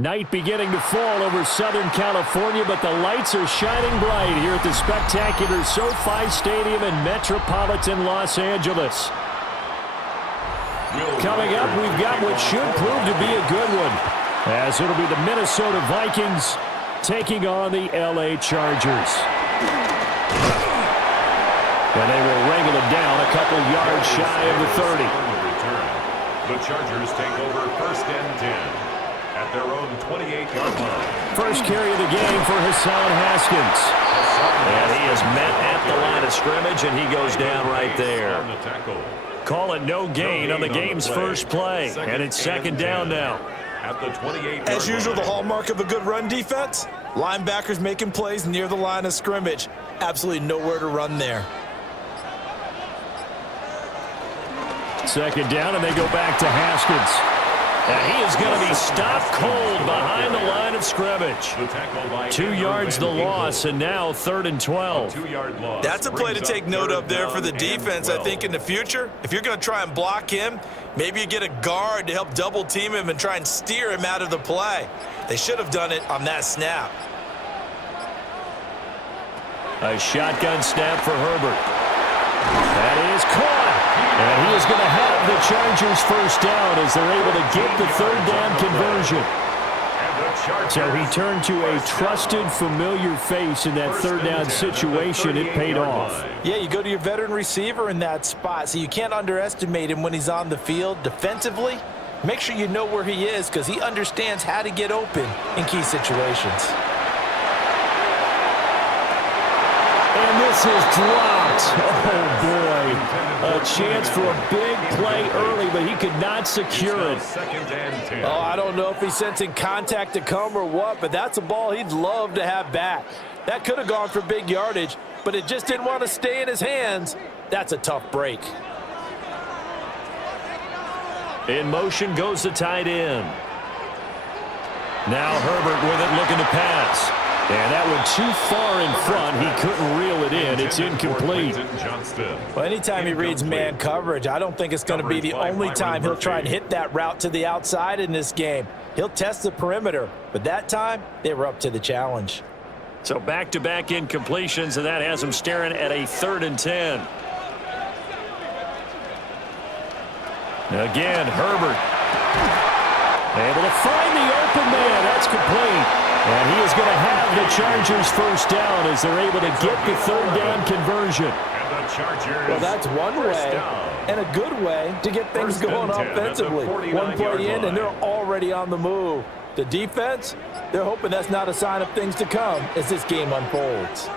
Night beginning to fall over Southern California, but the lights are shining bright here at the spectacular SoFi Stadium in metropolitan Los Angeles. Coming up, we've got what should prove to be a good one, as it'll be the Minnesota Vikings taking on the LA Chargers. And they will wrangle them down a couple yards shy of the 30. The Chargers take over 1st and 10. At their own 28-yard line. First carry of the game for Hassan Haskins. And he is met at the line of scrimmage, and he goes down right there. Call it no gain on the game's first play. And it's 2nd down now. At the 28-yard As usual, the hallmark of a good run defense, linebackers making plays near the line of scrimmage. Absolutely nowhere to run there. 2nd down, and they go back to Haskins. And he is going to be stopped cold behind the line of scrimmage. 2 yards the loss, and now 3rd and 12. That's a play to take note of there for the defense, I think, in the future. If you're going to try and block him, maybe you get a guard to help double team him and try and steer him out of the play. They should have done it on that snap. A shotgun snap for Herbert. That is caught. And he is going to have the Chargers first down as they're able to get the 3rd down conversion. So he turned to a trusted, familiar face in that 3rd down situation. It paid off. Yeah, you go to your veteran receiver in that spot, so you can't underestimate him when he's on the field defensively. Make sure you know where he is because he understands how to get open in key situations. And this is dropped. Oh, boy. A chance for a big play early, but he could not secure it. Oh, I don't know if he's sensing contact to come or what, but that's a ball he'd love to have back. That could have gone for big yardage, but it just didn't want to stay in his hands. That's a tough break. In motion goes the tight end. Now Herbert with it, looking to pass. And that one too far in front. He couldn't reel it in. It's incomplete. Well, anytime he reads man coverage, I don't think it's going to be the only time he'll try and hit that route to the outside in this game. He'll test the perimeter, but that time they were up to the challenge. So back-to-back incompletions, and that has him staring at a 3rd and 10. Again, Herbert. Able to find the open man. That's complete. And he is going to have the Chargers first down as they're able to get the 3rd down conversion. Well, that's one way and a good way to get things going offensively. One play in, and they're already on the move. The defense, they're hoping that's not a sign of things to come as this game unfolds.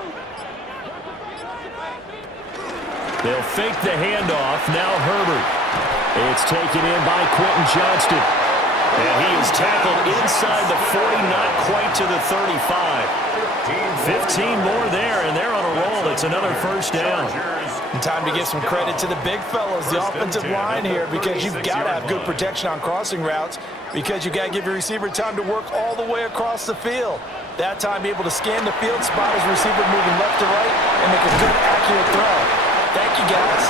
They'll fake the handoff. Now Herbert. It's taken in by Quentin Johnston. And he is tackled inside the 40, not quite to the 35. 15 more there, and they're on a roll. It's another first down. And time to give some credit to the big fellas, the offensive line here, because you've got to have good protection on crossing routes, because you've got to give your receiver time to work all the way across the field. That time, be able to scan the field, spot his receiver moving left to right, and make a good, accurate throw. Thank you, guys.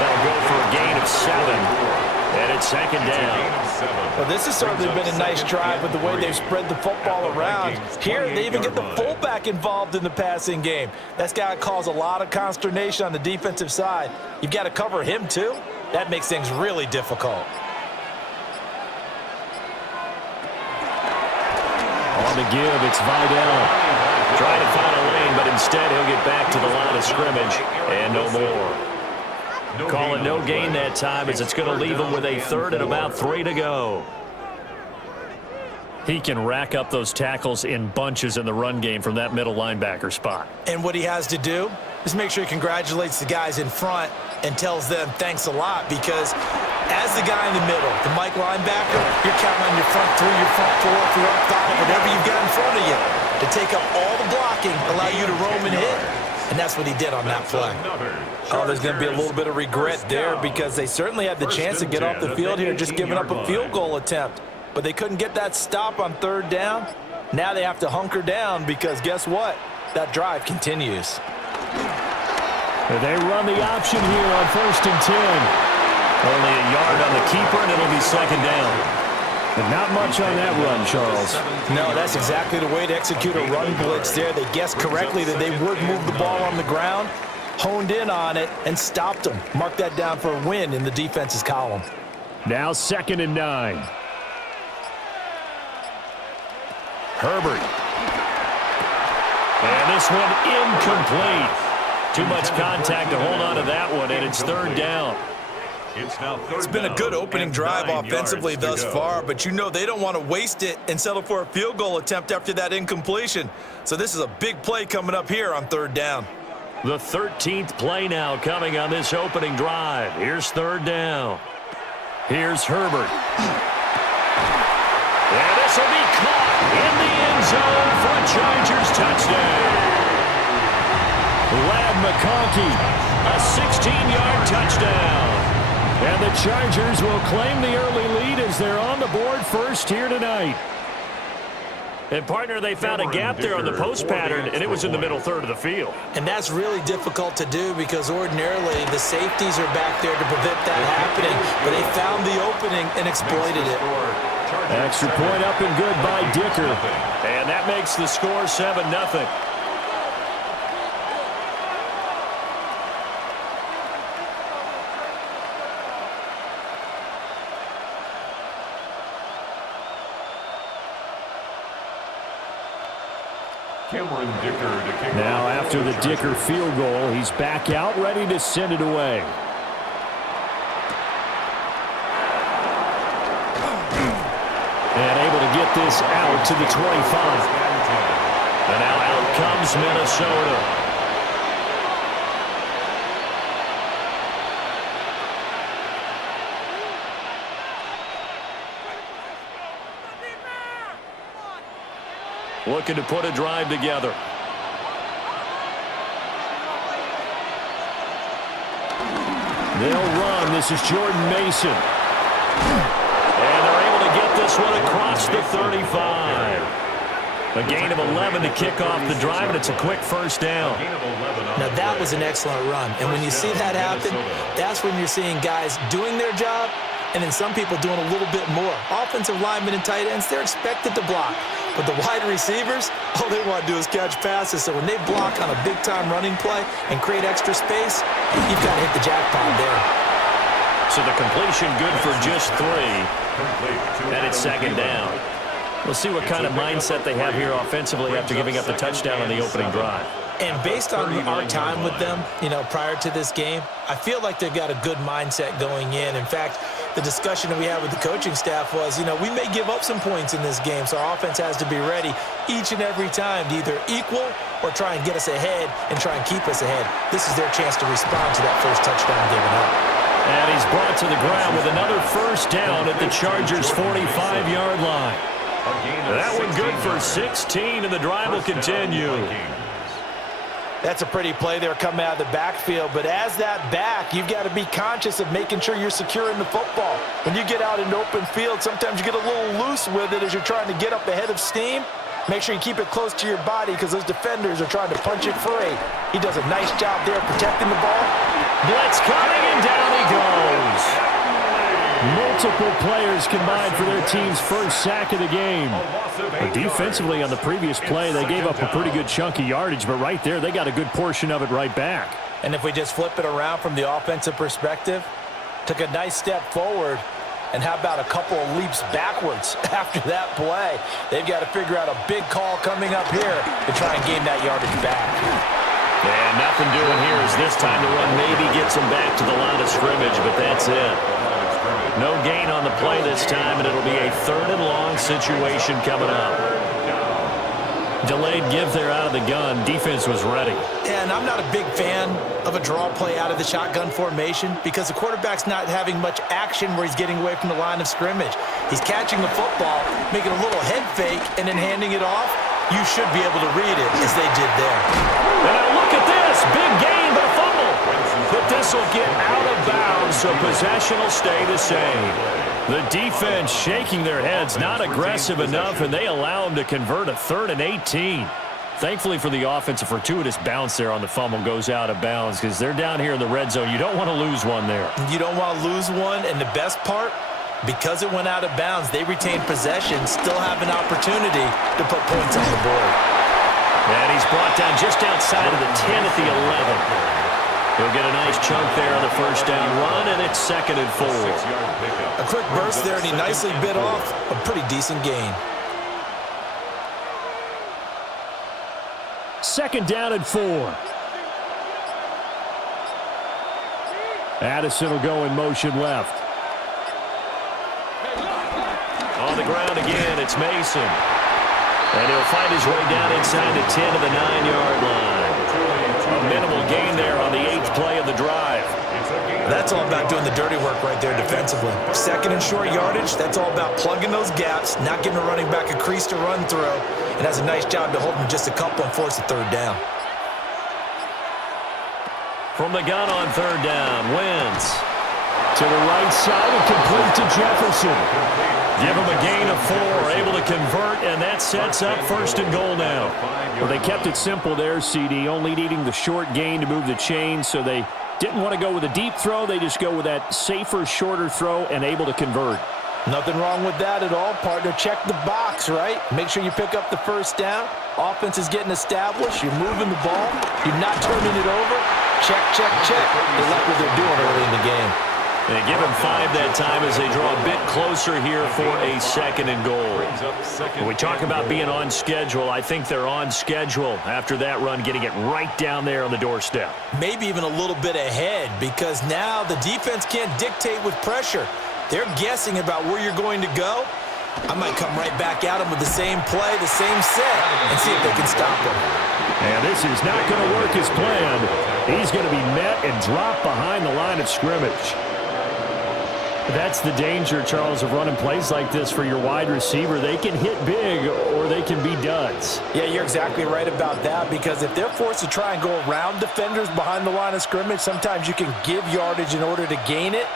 That'll go for a gain of 7. And it's 2nd down. Well, this has certainly been a nice drive with the way they've spread the football around. Here, they even get the fullback involved in the passing game. That's got to cause a lot of consternation on the defensive side. You've got to cover him, too. That makes things really difficult. On the give, it's Vidal. Trying to find a lane, but instead he'll get back to the line of scrimmage. And no more. Call it no gain that time as it's going to leave him with a 3rd and about 3 to go. He can rack up those tackles in bunches in the run game from that middle linebacker spot. And what he has to do is make sure he congratulates the guys in front and tells them thanks a lot, because as the guy in the middle, the Mike linebacker, you're counting on your front 3, your front 4, your up 5, whatever you've got in front of you to take up all the blocking, allow you to roam and hit. And that's what he did on that play. Oh, there's going to be a little bit of regret there because they certainly had the chance to get off the field here just giving up a field goal attempt. But they couldn't get that stop on 3rd down. Now they have to hunker down because guess what? That drive continues. They run the option here on 1st and 10. Only a yard on the keeper, and it'll be 2nd down. But not much on that run, Charles. No, that's exactly the way to execute a run blitz there. They guessed correctly that they would move the ball on the ground, honed in on it, and stopped them. Mark that down for a win in the defense's column. Now 2nd and 9. Herbert. And this one incomplete. Too much contact to hold on to that one, and it's 3rd down. It's been a good opening drive offensively thus far, but you know they don't want to waste it and settle for a field goal attempt after that incompletion. So this is a big play coming up here on 3rd down. The 13th play now coming on this opening drive. Here's 3rd down. Here's Herbert. And this will be caught in the end zone for a Chargers touchdown. Lad McConkey, a 16-yard touchdown. And the Chargers will claim the early lead as they're on the board first here tonight. And, partner, they found a gap there on the post pattern, and it was in the middle third of the field. And that's really difficult to do because ordinarily the safeties are back there to prevent that happening. But they found the opening and exploited it. Extra point up and good by Dicker. And that makes the score 7-0. Now after the Dicker field goal, he's back out ready to send it away. And able to get this out to the 25. And now out comes Minnesota. Looking to put a drive together. They'll run. This is Jordan Mason. And they're able to get this one across the 35. A gain of 11 to kick off the drive, and it's a quick 1st down. Now that was an excellent run. And when you see that happen, that's when you're seeing guys doing their job and then some people doing a little bit more. Offensive linemen and tight ends, they're expected to block. But the wide receivers, all they want to do is catch passes. So when they block on a big-time running play and create extra space, you've got to hit the jackpot there. So the completion good for just 3. And it's 2nd down. We'll see what kind of mindset they have here offensively after giving up the touchdown on the opening drive. And based on our time with them, prior to this game, I feel like they've got a good mindset going in. In fact, the discussion that we had with the coaching staff was, we may give up some points in this game, so our offense has to be ready each and every time to either equal or try and get us ahead and try and keep us ahead. This is their chance to respond to that first touchdown given up. And he's brought to the ground with another 1st down at the Chargers' 45-yard line. That one good for 16, and the drive will continue. That's a pretty play there coming out of the backfield, but as that back, you've got to be conscious of making sure you're securing the football. When you get out in open field, sometimes you get a little loose with it as you're trying to get up ahead of steam. Make sure you keep it close to your body because those defenders are trying to punch it free. He does a nice job there protecting the ball. Blitz coming, and down he goes. Multiple players combined for their team's first sack of the game. But defensively on the previous play, they gave up a pretty good chunk of yardage, but right there, they got a good portion of it right back. And if we just flip it around from the offensive perspective, took a nice step forward, and how about a couple of leaps backwards after that play? They've got to figure out a big call coming up here to try and gain that yardage back. And nothing doing here is this time the run maybe gets him back to the line of scrimmage, but that's it. No gain on the play this time, and it'll be a 3rd and long situation coming up. Delayed give there out of the gun. Defense was ready. And I'm not a big fan of a draw play out of the shotgun formation because the quarterback's not having much action where he's getting away from the line of scrimmage. He's catching the football, making a little head fake, and then handing it off. You should be able to read it as they did there. And now look at this. Big gain, but a fumble. But this will get out of bounds, so possession will stay the same. The defense shaking their heads, not aggressive enough, and they allow them to convert a 3rd and 18. Thankfully for the offense, a fortuitous bounce there on the fumble goes out of bounds because they're down here in the red zone. You don't want to lose one there. You don't want to lose one, and the best part, Because it went out of bounds, they retained possession, still have an opportunity to put points on the board. And he's brought down just outside of the 10 at the 11. He'll get a nice chunk there on the first down run, and it's 2nd and 4. A quick burst there, and he nicely bit off a pretty decent gain. 2nd down and 4. Addison will go in motion left. On the ground again, it's Mason. And he'll fight his way down inside the 10 to the 9-yard line. A minimal gain there on the 8th play of the drive. That's all about doing the dirty work right there defensively. 2nd and short yardage, that's all about plugging those gaps, not giving a running back a crease to run through, and has a nice job to hold him just a couple and force a 3rd down. From the gun on 3rd down, Wentz. To the right side and complete to Jefferson. Give him a gain of 4, able to convert, and that sets up 1st and goal now. Well, they kept it simple there, CD, only needing the short gain to move the chains, so they didn't want to go with a deep throw. They just go with that safer, shorter throw and able to convert. Nothing wrong with that at all, partner. Check the box, right? Make sure you pick up the 1st down. Offense is getting established. You're moving the ball. You're not turning it over. Check, check, check. They like what they're doing early in the game. They give him 5 that time as they draw a bit closer here for a 2nd and goal. When we talk about being on schedule, I think they're on schedule after that run, getting it right down there on the doorstep. Maybe even a little bit ahead, because now the defense can't dictate with pressure. They're guessing about where you're going to go. I might come right back at them with the same play, the same set, and see if they can stop them. And this is not going to work as planned. He's going to be met and dropped behind the line of scrimmage. That's the danger, Charles, of running plays like this for your wide receiver. They can hit big or they can be duds. Yeah, you're exactly right about that, because if they're forced to try and go around defenders behind the line of scrimmage, sometimes you can give yardage in order to gain it.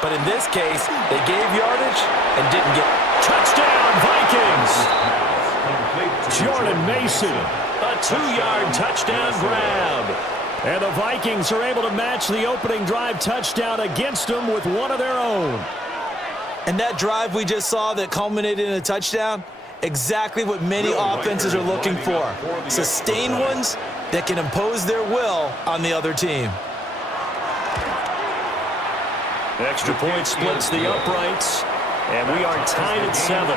But in this case, they gave yardage and didn't get it. Touchdown, Vikings! Jordan Mason. A 2-yard touchdown grab. And the Vikings are able to match the opening drive touchdown against them with one of their own. And that drive we just saw that culminated in a touchdown, exactly what many offenses are looking for. Sustained ones that can impose their will on the other team. Extra point splits the uprights, and we are tied at 7.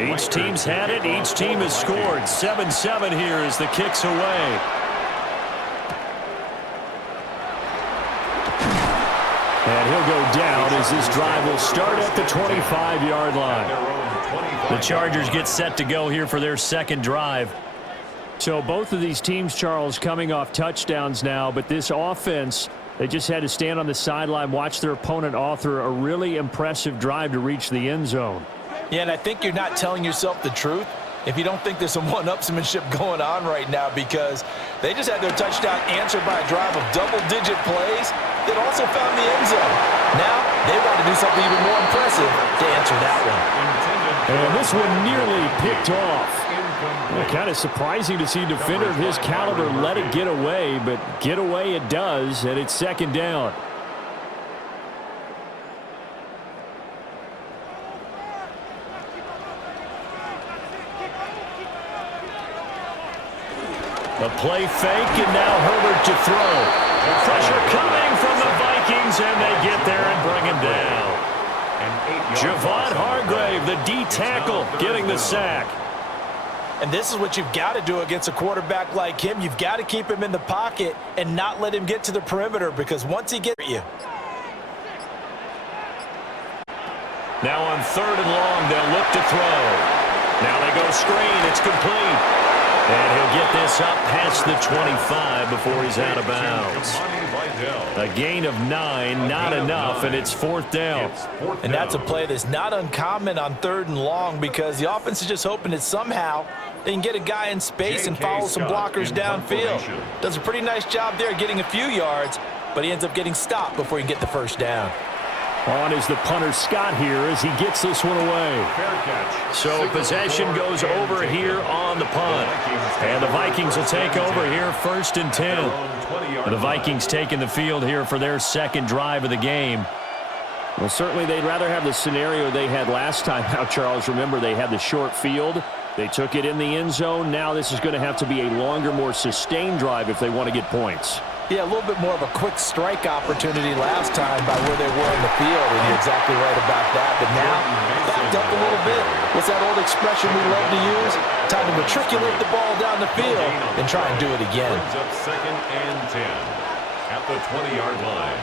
Each team's had it. Each team has scored. 7-7 here as the kick's away. And he'll go down as this drive will start at the 25-yard line. The Chargers get set to go here for their 2nd drive. So both of these teams, Charles, coming off touchdowns now, but this offense, they just had to stand on the sideline, watch their opponent author a really impressive drive to reach the end zone. Yeah, and I think you're not telling yourself the truth if you don't think there's some one-upsmanship going on right now, because they just had their touchdown answered by a drive of double-digit plays that also found the end zone. Now, they've got to do something even more impressive to answer that one. And this one nearly picked off. Kind of surprising to see a defender of his caliber let it get away, but get away it does, and it's 2nd down. A play fake, and now Herbert to throw. Pressure coming from the Vikings, and they get there and bring him down. Javon Hargrave, the D tackle, getting the sack. And this is what you've got to do against a quarterback like him. You've got to keep him in the pocket and not let him get to the perimeter, because once he gets you. Now on 3rd and long, they'll look to throw. Now they go screen. It's complete. And he'll get this up past the 25 before he's out of bounds. A gain of 9, not enough, and it's 4th down. And that's a play that's not uncommon on 3rd and long, because the offense is just hoping to somehow They can get a guy in space and follow some blockers downfield. Does a pretty nice job there getting a few yards, but he ends up getting stopped before he can get the first down. On is the punter Scott here as he gets this one away. So possession goes over here on the punt. And the Vikings will take over here 1st and 10. And the Vikings taking the field here for their second drive of the game. Well, certainly they'd rather have the scenario they had last time. Now, Charles, remember they had the short field. They took it in the end zone. Now this is going to have to be a longer, more sustained drive if they want to get points. Yeah, a little bit more of a quick strike opportunity last time by where they were in the field, and you're exactly right about that. But now, backed up a little bit. What's that old expression we love to use? Time to matriculate the ball down the field and try and do it again. Brings up 2nd and 10 at the 20-yard line.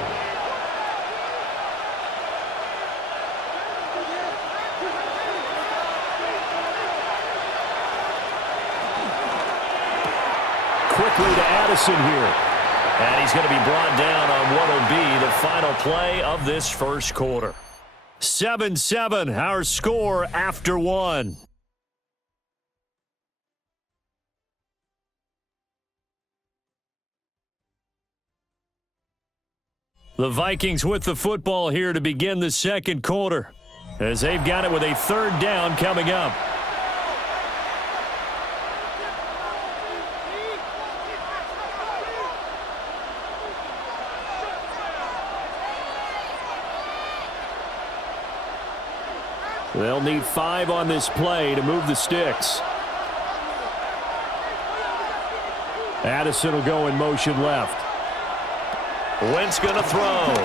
Quickly to Addison here. And he's going to be brought down on what will be the final play of this first quarter. 7-7, our score after one. The Vikings with the football here to begin the second quarter, as they've got it with a 3rd down coming up. They'll need 5 on this play to move the sticks. Addison will go in motion left. Wentz going to throw.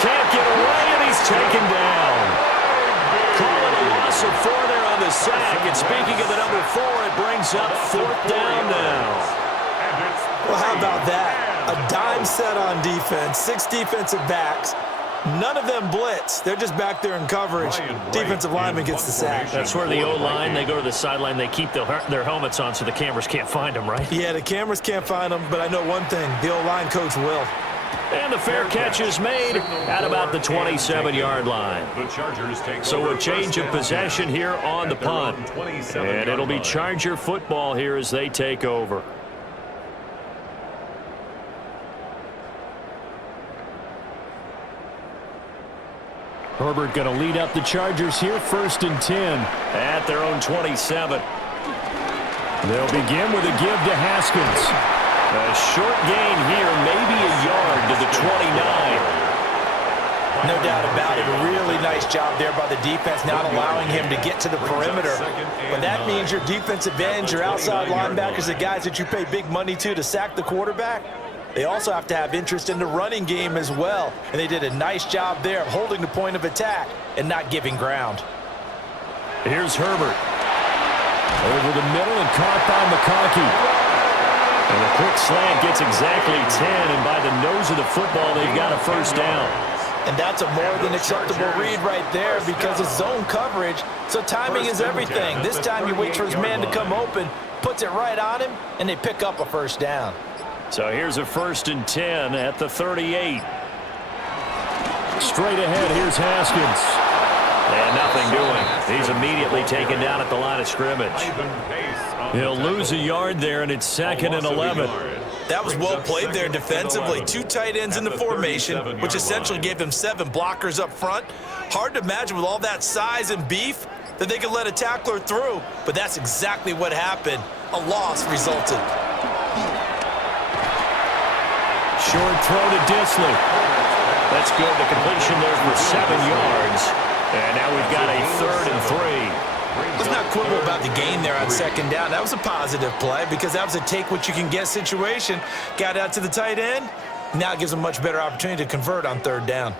Can't get away, and he's taken down. Calling a loss of 4 there on the sack. And speaking of the number 4, it brings up 4th down now. Well, how about that? A dime set on defense, 6 defensive backs. None of them blitz. They're just back there in coverage. Defensive lineman gets the sack. That's where the O-line, they go to the sideline, they keep their helmets on so the cameras can't find them, right? Yeah, the cameras can't find them, but I know one thing. The O-line coach will. And the fair catch is made at about the 27-yard line. So a change of possession here on the punt. And it'll be Charger football here as they take over. Herbert going to lead up the Chargers here, 1st and 10. At their own 27. They'll begin with a give to Haskins. A short gain here, maybe a yard to the 29. No doubt about it. A really nice job there by the defense, not allowing him to get to the perimeter. But that means your defensive ends, your outside linebackers, the guys that you pay big money to sack the quarterback, they also have to have interest in the running game as well. And they did a nice job there of holding the point of attack and not giving ground. Here's Herbert. Over the middle and caught by McConkey. And a quick slant gets exactly 10. And by the nose of the football, they've got a 1st down. And that's a more than acceptable read right there because it's zone coverage. So timing is everything. This time you wait for his man to come open, puts it right on him, and they pick up a 1st down. So here's a 1st and 10 at the 38. Straight ahead, here's Haskins. And nothing doing. He's immediately taken down at the line of scrimmage. He'll lose a yard there, and it's 2nd and 11. That was well played there defensively. 2 tight ends in the formation, which essentially gave them 7 blockers up front. Hard to imagine with all that size and beef that they could let a tackler through, but that's exactly what happened. A loss resulted. Short throw to Disley. That's good. The completion there for 7 yards. And now we've got a 3rd and 3. Let's not quibble about the gain there on 2nd down. That was a positive play because that was a take-what-you-can-get situation. Got out to the tight end. Now it gives them a much better opportunity to convert on 3rd down.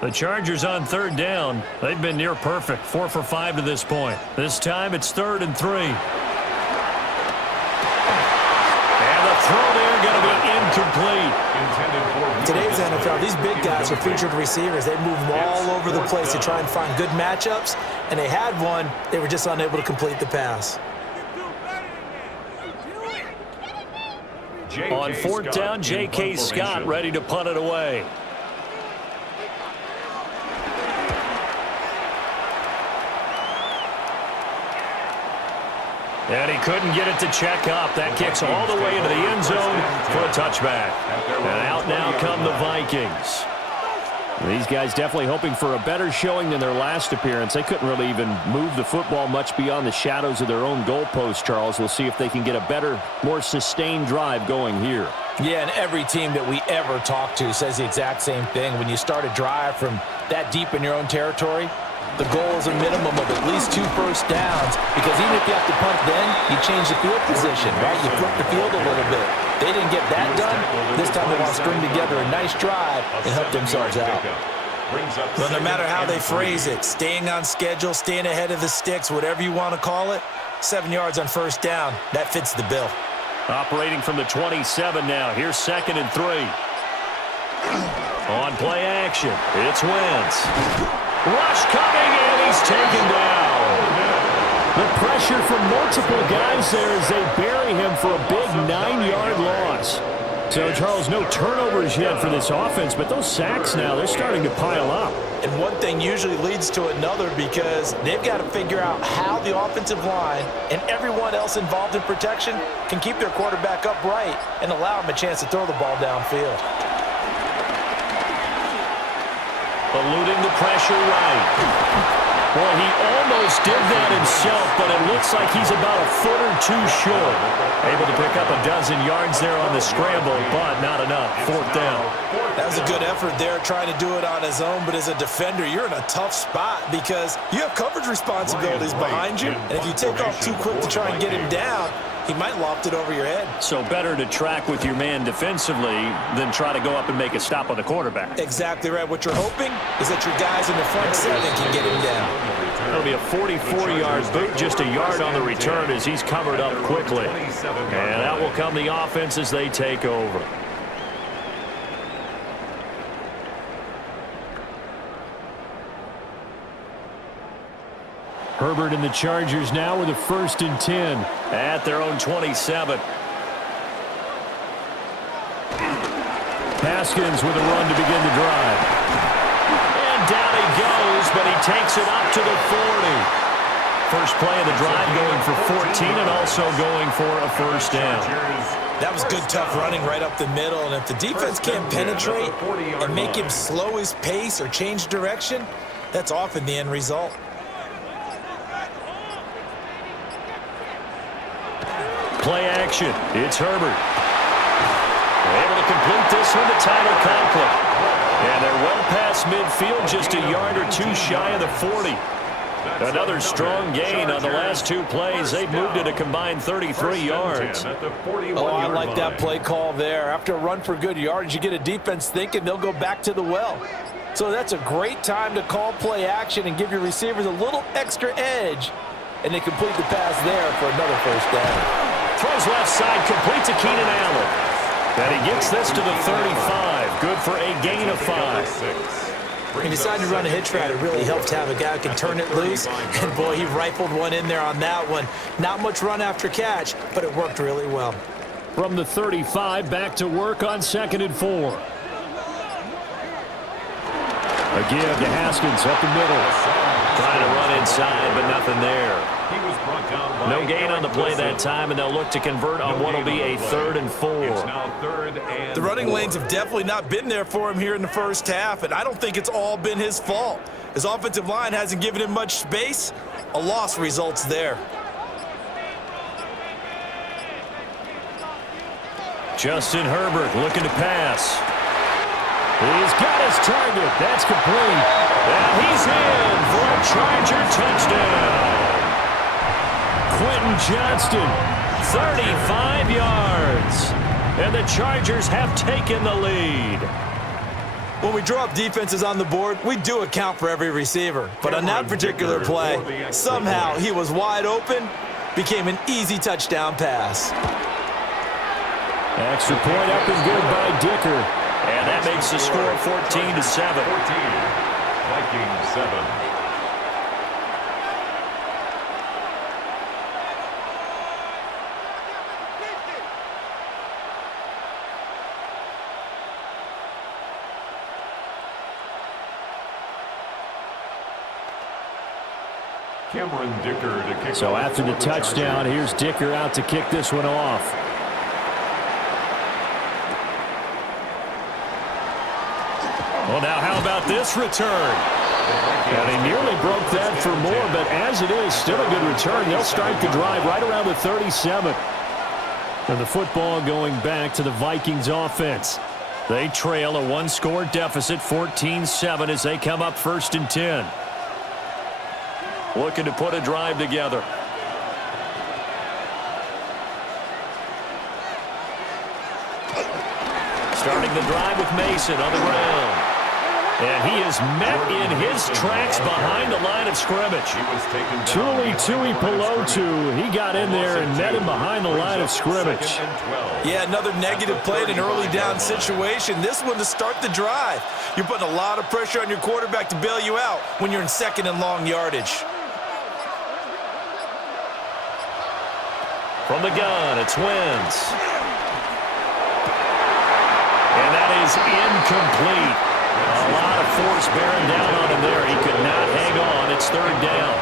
The Chargers on 3rd down. They've been near perfect, 4 for 5 to this point. This time it's 3rd and 3. And the throw there going to be incomplete. Today's NFL, these big guys are featured receivers. They move them all over the place to try and find good matchups, and they had one. They were just unable to complete the pass. On 4th down, J.K. Scott ready to punt it away. And he couldn't get it to check up. That kicks all the way into the end zone for a touchback. And out now come the Vikings. These guys definitely hoping for a better showing than their last appearance. They couldn't really even move the football much beyond the shadows of their own goalpost, Charles. We'll see if they can get a better, more sustained drive going here. Yeah, and every team that we ever talk to says the exact same thing. When you start a drive from that deep in your own territory, the goal is a minimum of at least 2 first downs, because even if you have to punt then, you change the field position, right? You flip the field a little bit. They didn't get that done. This time they want to string together a nice drive and help themselves out. Well, no matter how they phrase it, staying on schedule, staying ahead of the sticks, whatever you want to call it, 7 yards on first down, that fits the bill. Operating from the 27 now. Here's 2nd and 3. On play action, it's Wentz. Rush coming, and he's taken down. The pressure from multiple guys there as they bury him for a big 9-yard loss. So, Charles, no turnovers yet for this offense, but those sacks now, they're starting to pile up. And one thing usually leads to another, because they've got to figure out how the offensive line and everyone else involved in protection can keep their quarterback upright and allow him a chance to throw the ball downfield. Eluding the pressure right. Boy, he almost did that himself, but it looks like he's about a foot or 2 short. Able to pick up a dozen yards there on the scramble, but not enough. 4th down. That was a good effort there, trying to do it on his own, but as a defender, you're in a tough spot because you have coverage responsibilities behind you, and if you take off too quick to try and get him down, he might loft it over your head. So better to track with your man defensively than try to go up and make a stop on the quarterback. Exactly right. What you're hoping is that your guys in the front 7 can get him down. That'll be a 44-yard boot, just a yard on the return as he's covered up quickly. And that will come the offense as they take over. Herbert and the Chargers now with a 1st and 10. At their own 27. Haskins with a run to begin the drive. And down he goes, but he takes it up to the 40. First play of the drive going for 14 and also going for a first down. That was good, tough running right up the middle, and if the defense can't penetrate and make him slow his pace or change direction, that's often the end result. Play action. It's Herbert. Able to complete this one to Tyler Conklin. And they're well past midfield, just a yard or 2 shy of the 40. Another strong gain on the last 2 plays. They've moved it a combined 33 yards. Oh, I like that play call there. After a run for good yards, you get a defense thinking they'll go back to the well. So that's a great time to call play action and give your receivers a little extra edge. And they complete the pass there for another first down. Throws left side, complete to Keenan Allen. And he gets this to the 35. Good for a gain of 5. When you decide to run a hitch route, it really helps to have a guy who can turn it loose. And, boy, he rifled one in there on that one. Not much run after catch, but it worked really well. From the 35, back to work on 2nd and 4. Again to Haskins up the middle. Trying to run inside, but nothing there. No gain on the play that time, and they'll look to convert on what will be a 3rd and 4. The running lanes have definitely not been there for him here in the first half, and I don't think it's all been his fault. His offensive line hasn't given him much space. A loss results there. Justin Herbert looking to pass. He's got his target. That's complete. And he's in for a Charger touchdown. Quentin Johnston, 35 yards. And the Chargers have taken the lead. When we draw up defenses on the board, we do account for every receiver. But on that particular play, somehow he was wide open, became an easy touchdown pass. Extra point up and good by Dicker. And that makes the score 14-7. 14, Vikings 7. So after the touchdown, here's Dicker out to kick this one off. Well, now how about this return? And he nearly broke that for more, but as it is, still a good return. They'll start the drive right around the 37. And the football going back to the Vikings offense. They trail a one-score deficit, 14-7, as they come up 1st and 10. Looking to put a drive together. Starting the drive with Mason on the ground. And he is met in his tracks behind the line of scrimmage. Tui Pelotu, he got in there and met him behind the line of scrimmage. Yeah, another negative play in an early down situation. This one to start the drive. You're putting a lot of pressure on your quarterback to bail you out when you're in 2nd and long yardage. From the gun, it's Wentz. And that is incomplete. A lot of force bearing down on him there. He could not hang on. It's 3rd down.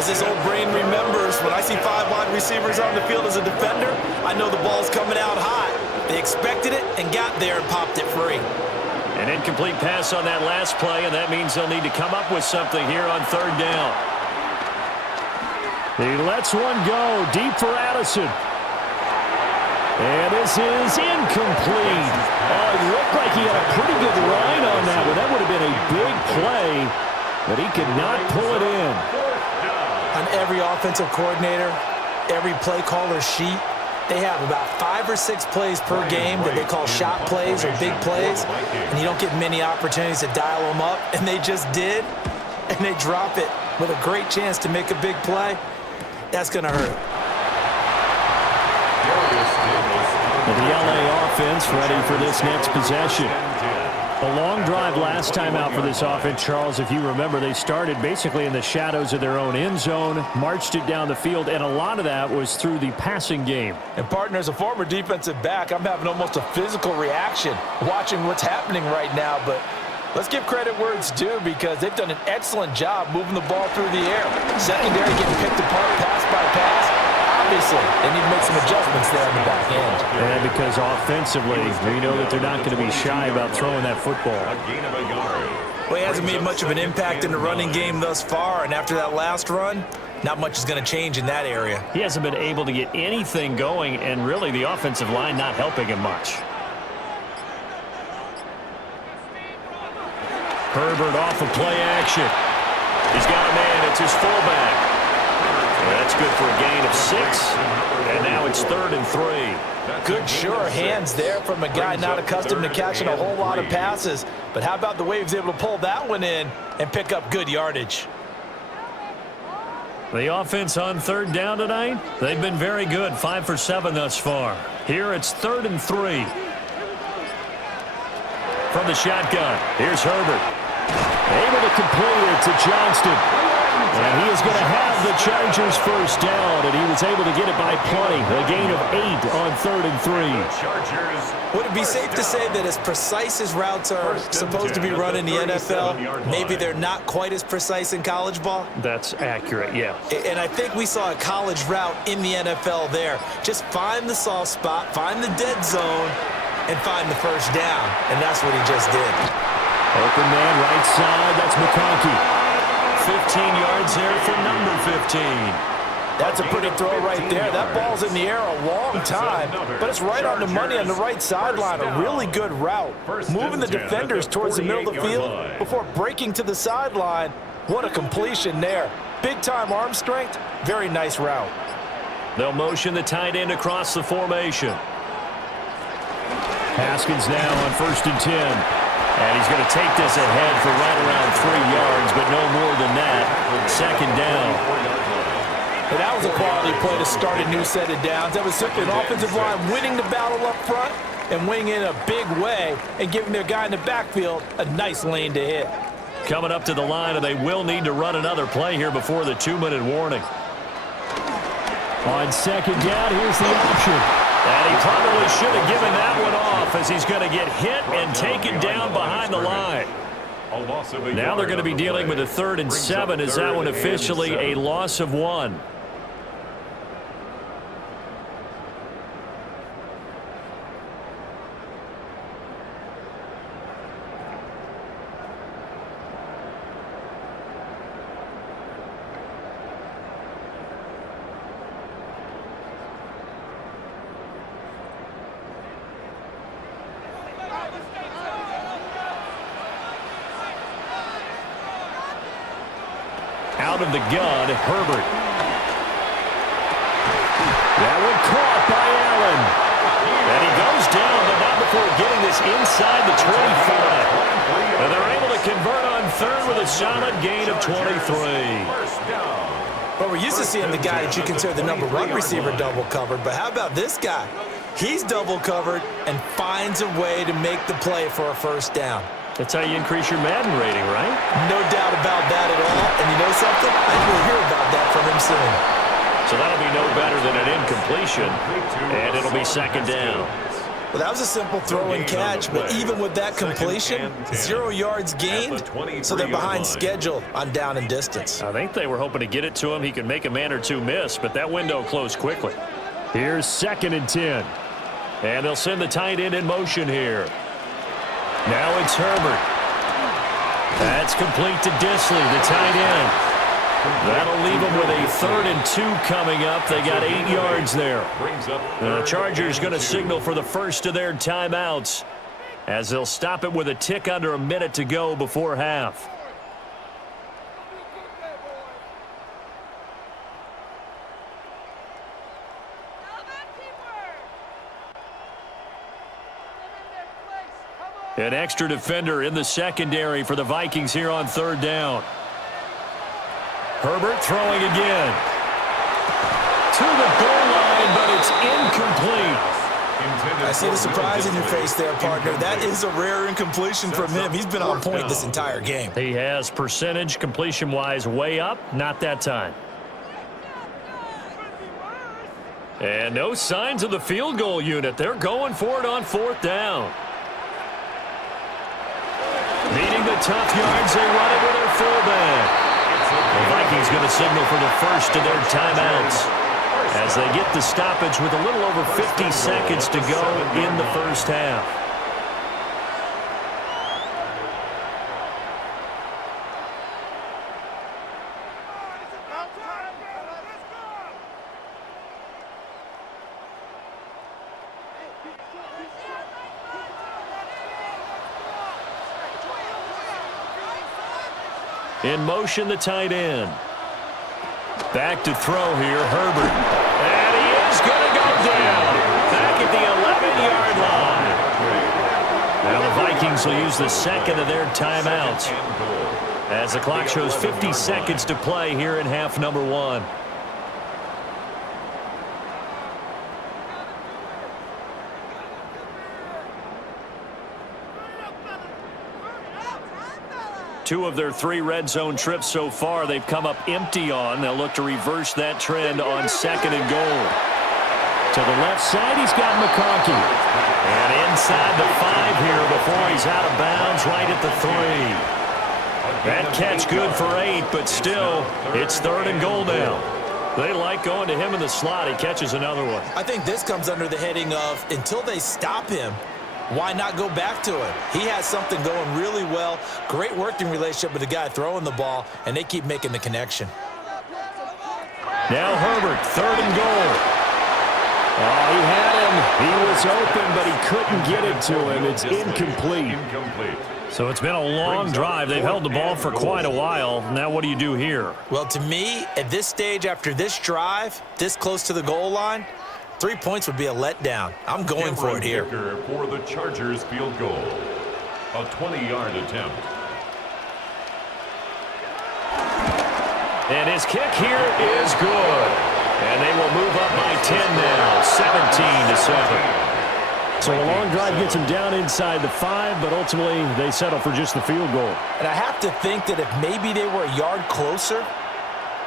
As his old brain remembers, when I see 5 wide receivers on the field as a defender, I know the ball's coming out hot. They expected it and got there and popped it free. An incomplete pass on that last play, and that means they'll need to come up with something here on 3rd down. He lets one go deep for Addison. And this is incomplete. Oh, it looked like he had a pretty good line on that one. That would have been a big play, but he could not pull it in. On every offensive coordinator, every play caller sheet, they have about 5 or 6 plays per game that they call shot plays or big plays, and you don't get many opportunities to dial them up, and they just did, and they drop it with a great chance to make a big play. That's going to hurt. The LA offense ready for this next possession. A long drive last time out for this offense, Charles. If you remember, they started basically in the shadows of their own end zone, marched it down the field, and a lot of that was through the passing game. And partner, as a former defensive back, I'm having almost a physical reaction watching what's happening right now. But let's give credit where it's due, because they've done an excellent job moving the ball through the air. Secondary getting picked apart pass by pass. Obviously, they need to make some adjustments there on the back end. And because offensively, we know that they're not going to be shy about throwing that football. Well, he hasn't made much of an impact in the running game thus far, and after that last run, not much is going to change in that area. He hasn't been able to get anything going, and really the offensive line not helping him much. Herbert off of play action. He's got a man. It's his fullback. That's good for a gain of 6, and now it's 3rd and 3. Good, sure hands there from a guy not accustomed to catching a whole lot of passes. But how about the way he was able to pull that one in and pick up good yardage? The offense on 3rd down tonight, they've been very good, 5 for 7 thus far. Here it's 3rd and 3. From the shotgun, here's Herbert. Able to complete it to Johnston. And he is going to have the Chargers first down, and he was able to get it by plenty. A gain of 8 on 3rd and 3. Would it be safe to say that as precise as routes are supposed to be run in the NFL, maybe they're not quite as precise in college ball? That's accurate, yeah. And I think we saw a college route in the NFL there. Just find the soft spot, find the dead zone, and find the first down. And that's what he just did. Open man right side, that's McConkey. 15 yards there for number 15. That's a pretty throw right there. That ball's in the air a long time, but it's right on the money on the right sideline. A really good route. Moving the defenders towards the middle of the field before breaking to the sideline. What a completion there. Big-time arm strength. Very nice route. They'll motion the tight end across the formation. Haskins now on 1st and 10. And he's going to take this ahead for right around 3 yards, but no more than that. 2nd down. And that was a quality play to start a new set of downs. That was simply an offensive line winning the battle up front and winning in a big way and giving their guy in the backfield a nice lane to hit. Coming up to the line, and they will need to run another play here before the 2-minute warning. On 2nd down, here's the option. And he probably should have given that one off, as he's going to get hit and taken down behind the line. A loss of a Now they're yard going to on be the dealing play. with a 3rd and Brings 7. up Is that 3rd one and officially 7. a loss of 1? Out of the gun, Herbert. That one caught by Allen. And he goes down, but not before getting this inside the 25. And they're able to convert on 3rd with a solid gain of 23. But we're used to seeing the guy that you consider the number 1 receiver double covered. But how about this guy? He's double covered and finds a way to make the play for a 1st down. That's how you increase your Madden rating, right? No doubt about that at all. And you know something? I think we'll hear about that from him soon. So that'll be no better than an incompletion, and it'll be 2nd down. Well, that was a simple throw and catch, but even with that completion, 0 yards gained, so they're behind schedule on down and distance. I think they were hoping to get it to him. He could make a man or two miss, but that window closed quickly. Here's 2nd and 10. And they'll send the tight end in motion here. Now it's Herbert. That's complete to Disley, the tight end. That'll leave them with a 3rd and 2 coming up. They got 8 yards there. The Chargers going to signal for the first of their timeouts as they'll stop it with a tick under a minute to go before half. An extra defender in the secondary for the Vikings here on 3rd down. Herbert throwing again. To the goal line, but it's incomplete. I see the surprise in your face there, partner. That is a rare incompletion from him. He's been on point this entire game. He has percentage completion-wise way up. Not that time. And no signs of the field goal unit. They're going for it on 4th down. Needing the tough yards, they run it with their fullback. The Vikings going to signal for the first of their timeouts as they get the stoppage with a little over 50 seconds to go in the first half. In motion, the tight end. Back to throw here, Herbert. And he is going to go down. Back at the 11-yard line. Now the Vikings will use the 2nd of their timeouts as the clock shows 50 seconds to play here in half number 1. Two of their 3 red zone trips so far they've come up empty on. They'll look to reverse that trend on 2nd and goal. To the left side, he's got McConkey. And inside the 5 here before he's out of bounds right at the 3. That catch good for 8, but still, it's 3rd and goal now. They like going to him in the slot. He catches another one. I think this comes under the heading of until they stop him, why not go back to it? He has something going really well. Great working relationship with the guy throwing the ball, and they keep making the connection. Now Herbert, 3rd and goal. Oh, he had him. He was open, but he couldn't get it to him. It's incomplete. So it's been a long drive. They've held the ball for quite a while. Now what do you do here? Well, to me, at this stage after this drive, this close to the goal line, 3 points would be a letdown. I'm going for it here. For the Chargers field goal. A 20-yard attempt. And his kick here is good. And they will move up by 10 now, 17-7. So a long drive gets him down inside the 5, but ultimately they settle for just the field goal. And I have to think that if maybe they were a yard closer,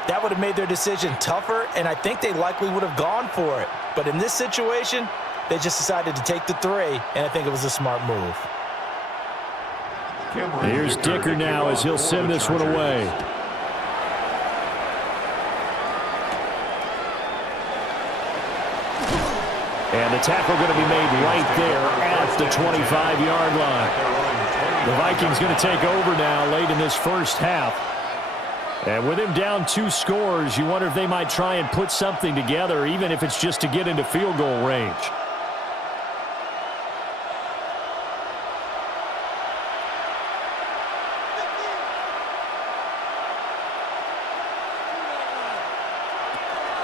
that would have made their decision tougher, and I think they likely would have gone for it. But in this situation, they just decided to take the 3, and I think it was a smart move. Here's Dicker now as he'll send this one away. And the tackle going to be made right there at the 25-yard line. The Vikings going to take over now late in this first half. And with him down 2 scores, you wonder if they might try and put something together, even if it's just to get into field goal range.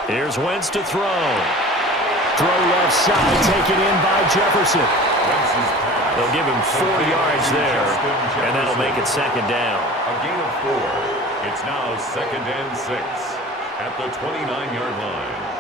Here's Wentz to throw. Throw left side, taken in by Jefferson. They'll give him 4 yards there, and that'll make it second down. A gain of 4. It's now 2nd and 6 at the 29-yard line.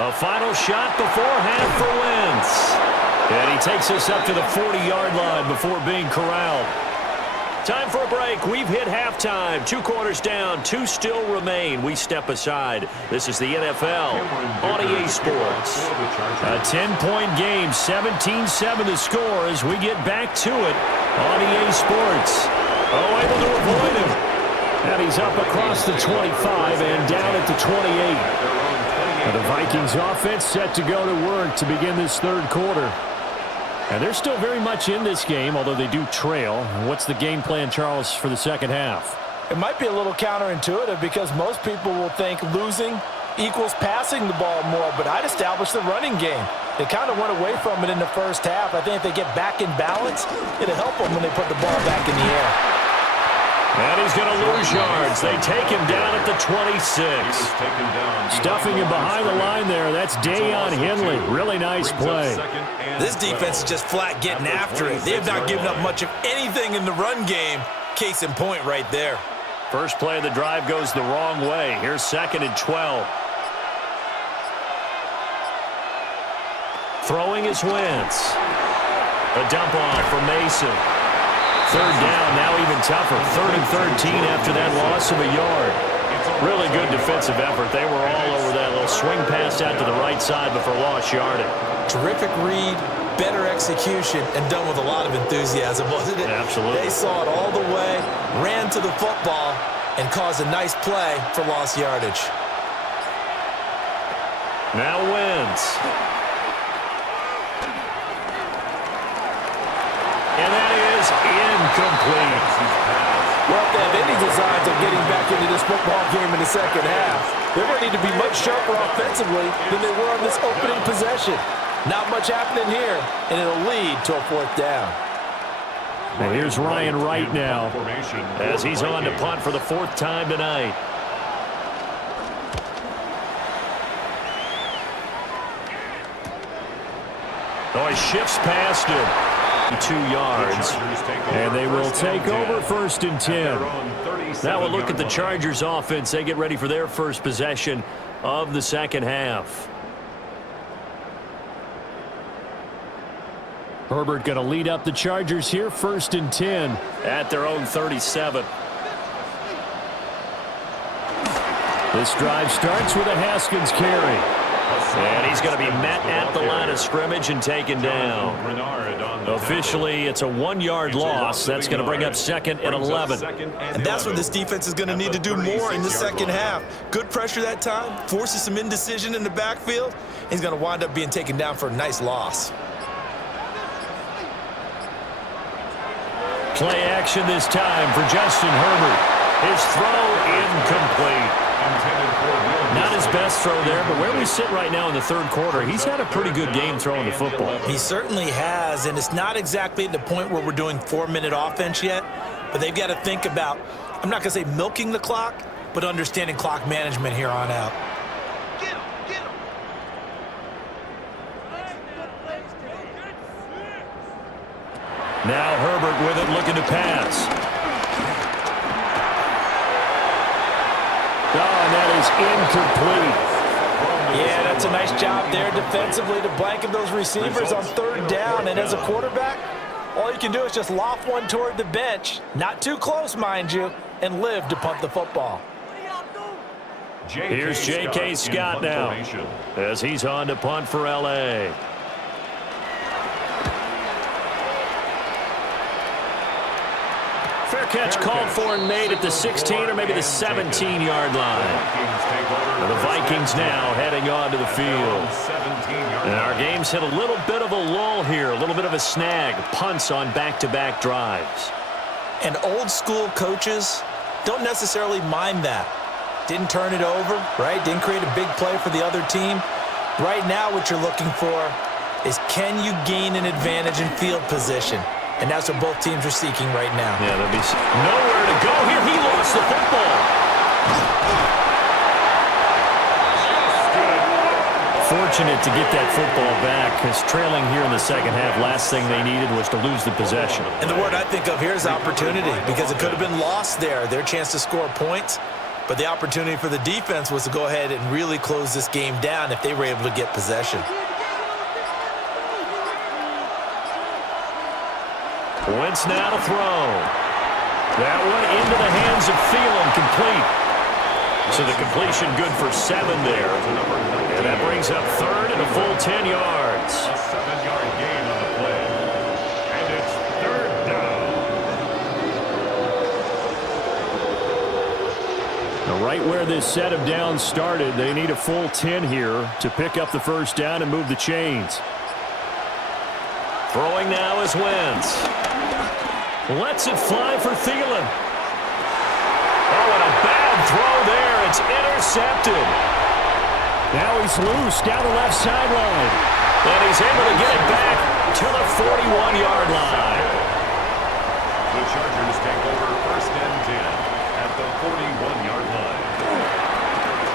A final shot before half for Wentz. And he takes us up to the 40-yard line before being corralled. Time for a break. We've hit halftime. 2 quarters down, 2 still remain. We step aside. This is the NFL on EA Sports. A 10-point game, 17-7 the score as we get back to it on EA Sports. Oh, able to avoid him. And he's up across the 25 and down at the 28. The Vikings offense set to go to work to begin this third quarter. And they're still very much in this game, although they do trail. What's the game plan, Charles, for the second half? It might be a little counterintuitive because most people will think losing equals passing the ball more, but I'd establish the running game. They kind of went away from it in the first half. I think if they get back in balance, it'll help them when they put the ball back in the air. And he's going to lose yards. They take him down at the 26. Stuffing him behind the line there. That's Dayon Henley. Really nice play. This defense is just flat getting after it. They have not given up much of anything in the run game. Case in point right there. First play of the drive goes the wrong way. Here's 2nd and 12. Throwing is Wentz. A dump off for Mason. 3rd down, now even tougher. 3rd and 13 after that loss of a yard. Really good defensive effort. They were all over that little swing pass out to the right side before lost yardage. Terrific read, better execution, and done with a lot of enthusiasm, wasn't it? Absolutely. They saw it all the way, ran to the football, and caused a nice play for lost yardage. Now Wentz. And that is incomplete. Well, if they have any designs of getting back into this football game in the second half, they're going to need to be much sharper offensively than they were on this opening possession. Not much happening here, and it'll lead to a 4th down. Well, here's Ryan Wright now as he's on to punt for the 4th time tonight. Oh, he shifts past him. 2 yards, and they will take over 1st and 10. Now we'll look at the Chargers offense. They get ready for their first possession of the second half. Herbert going to lead up the Chargers here, 1st and 10 at their own 37. This drive starts with a Haskins carry. And he's going to be met at the line of scrimmage and taken down. Officially, it's a 1-yard loss. That's going to bring up 2nd and 11. And that's what this defense is going to need to do more in the second half. Good pressure that time, forces some indecision in the backfield. He's going to wind up being taken down for a nice loss. Play action this time for Justin Herbert. His throw incomplete. Not his best throw there, but where we sit right now in the third quarter, he's had a pretty good game throwing the football. He certainly has, and it's not exactly at the point where we're doing 4-minute offense yet, but they've got to think about, I'm not going to say milking the clock, but understanding clock management here on out. Now Herbert with it, looking to pass. Oh, and that is incomplete. Yeah, that's a nice job there defensively to blanket those receivers on third down. And as a quarterback, all you can do is just loft one toward the bench, not too close, mind you, and live to punt the football. Here's J.K. Scott now as he's on to punt for L.A. Fair catch called for and made at the 16 or maybe the 17-yard line. The Vikings now heading on to the field. And our game's hit a little bit of a lull here, a little bit of a snag, punts on back-to-back drives. And old-school coaches don't necessarily mind that. Didn't turn it over, right? Didn't create a big play for the other team. Right now what you're looking for is, can you gain an advantage in field position? And that's what both teams are seeking right now. Yeah, there'll be nowhere to go here. He lost the football. Fortunate to get that football back, because trailing here in the second half, last thing they needed was to lose the possession. And the word I think of here is opportunity, because it could have been lost there, their chance to score points. But the opportunity for the defense was to go ahead and really close this game down if they were able to get possession. Wentz now to throw. That one into the hands of Thielen, complete. So the completion good for 7 there. And that brings up third and a full 10 yards. A 7-yard gain on the play. And it's third down. Now right where this set of downs started, they need a full 10 here to pick up the first down and move the chains. Throwing now is Wentz. Lets it fly for Thielen. Oh, and a bad throw there. It's intercepted. Now he's loose down the left sideline. And he's able to get it back to the 41-yard line. The Chargers take over first and 10 at the 41-yard line.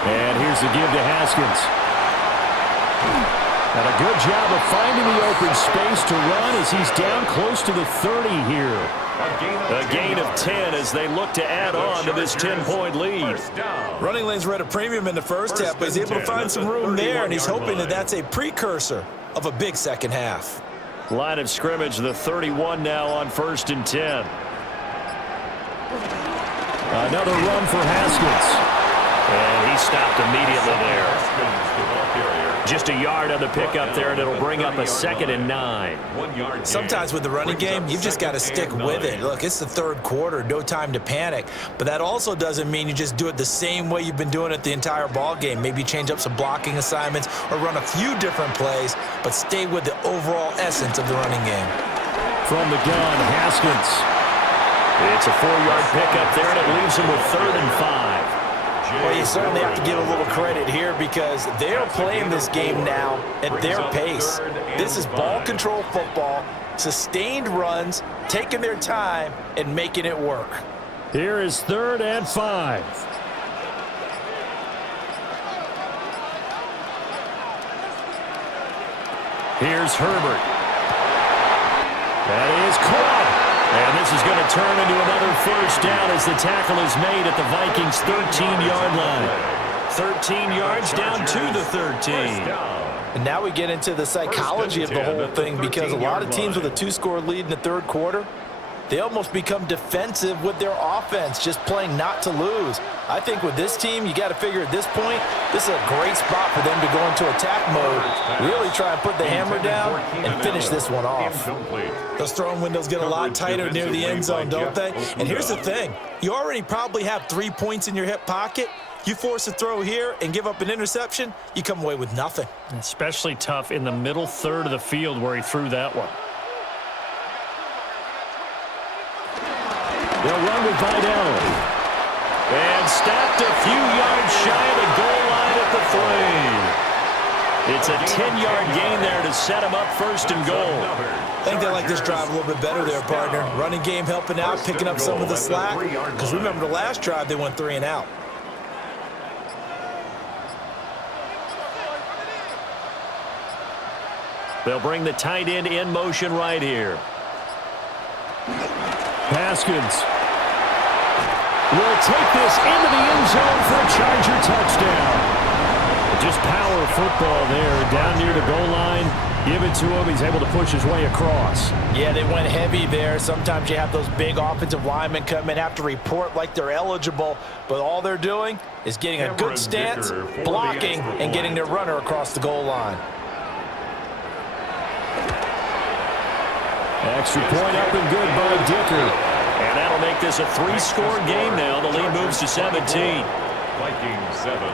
And here's the give to Haskins. And a good job of finding the open space to run as he's down close to the 30 here. A gain of 10 as they look to add on to this 10-point lead. Running lanes were at a premium in the first half, but he's able to find some room there, and he's hoping that that's a precursor of a big second half. Line of scrimmage, the 31 now on first and 10. Another run for Haskins. And he stopped immediately there. Just a yard on the pickup there, and it'll bring up a 2nd and 9. Sometimes with the running game, you've just got to stick with it. Look, it's the third quarter, no time to panic. But that also doesn't mean you just do it the same way you've been doing it the entire ball game. Maybe change up some blocking assignments or run a few different plays, but stay with the overall essence of the running game. From the gun, Haskins. It's a 4-yard pickup there, and it leaves him with 3rd and 5. Well, you certainly have to give a little credit here because they're playing this game now at their pace. This is ball control football, sustained runs, taking their time, and making it work. Here is 3rd and 5. Here's Herbert. That is caught. And this is going to turn into another first down as the tackle is made at the Vikings' 13-yard line. 13 yards down to the 13. And now we get into the psychology of the whole thing because a lot of teams with a 2-score lead in the third quarter, they almost become defensive with their offense, just playing not to lose. I think with this team, you got to figure at this point, this is a great spot for them to go into attack mode, really try and put the hammer down and finish this one off. Those throwing windows get a lot tighter near the end zone, don't they? And here's the thing. You already probably have 3 points in your hip pocket. You force a throw here and give up an interception, you come away with nothing. Especially tough in the middle third of the field where he threw that one. They'll run with Vidal. And stopped a few yards shy of the goal line at the 3. It's a 10-yard gain there to set him up 1st and goal. I think they like this drive a little bit better there, partner. Running game helping out, picking up some of the slack. Because remember the last drive, they went 3 and out. They'll bring the tight end in motion right here. Haskins will take this into the end zone for a Charger touchdown. The Just power football there. Down near the goal line. Give it to him. He's able to push his way across. Yeah, they went heavy there. Sometimes you have those big offensive linemen come in, have to report like they're eligible, but all they're doing is getting a good stance, blocking, and getting their runner across the goal line. Extra point up and good by Dicker. And that'll make this a 3-score game now. The lead moves to 17. Vikings 7.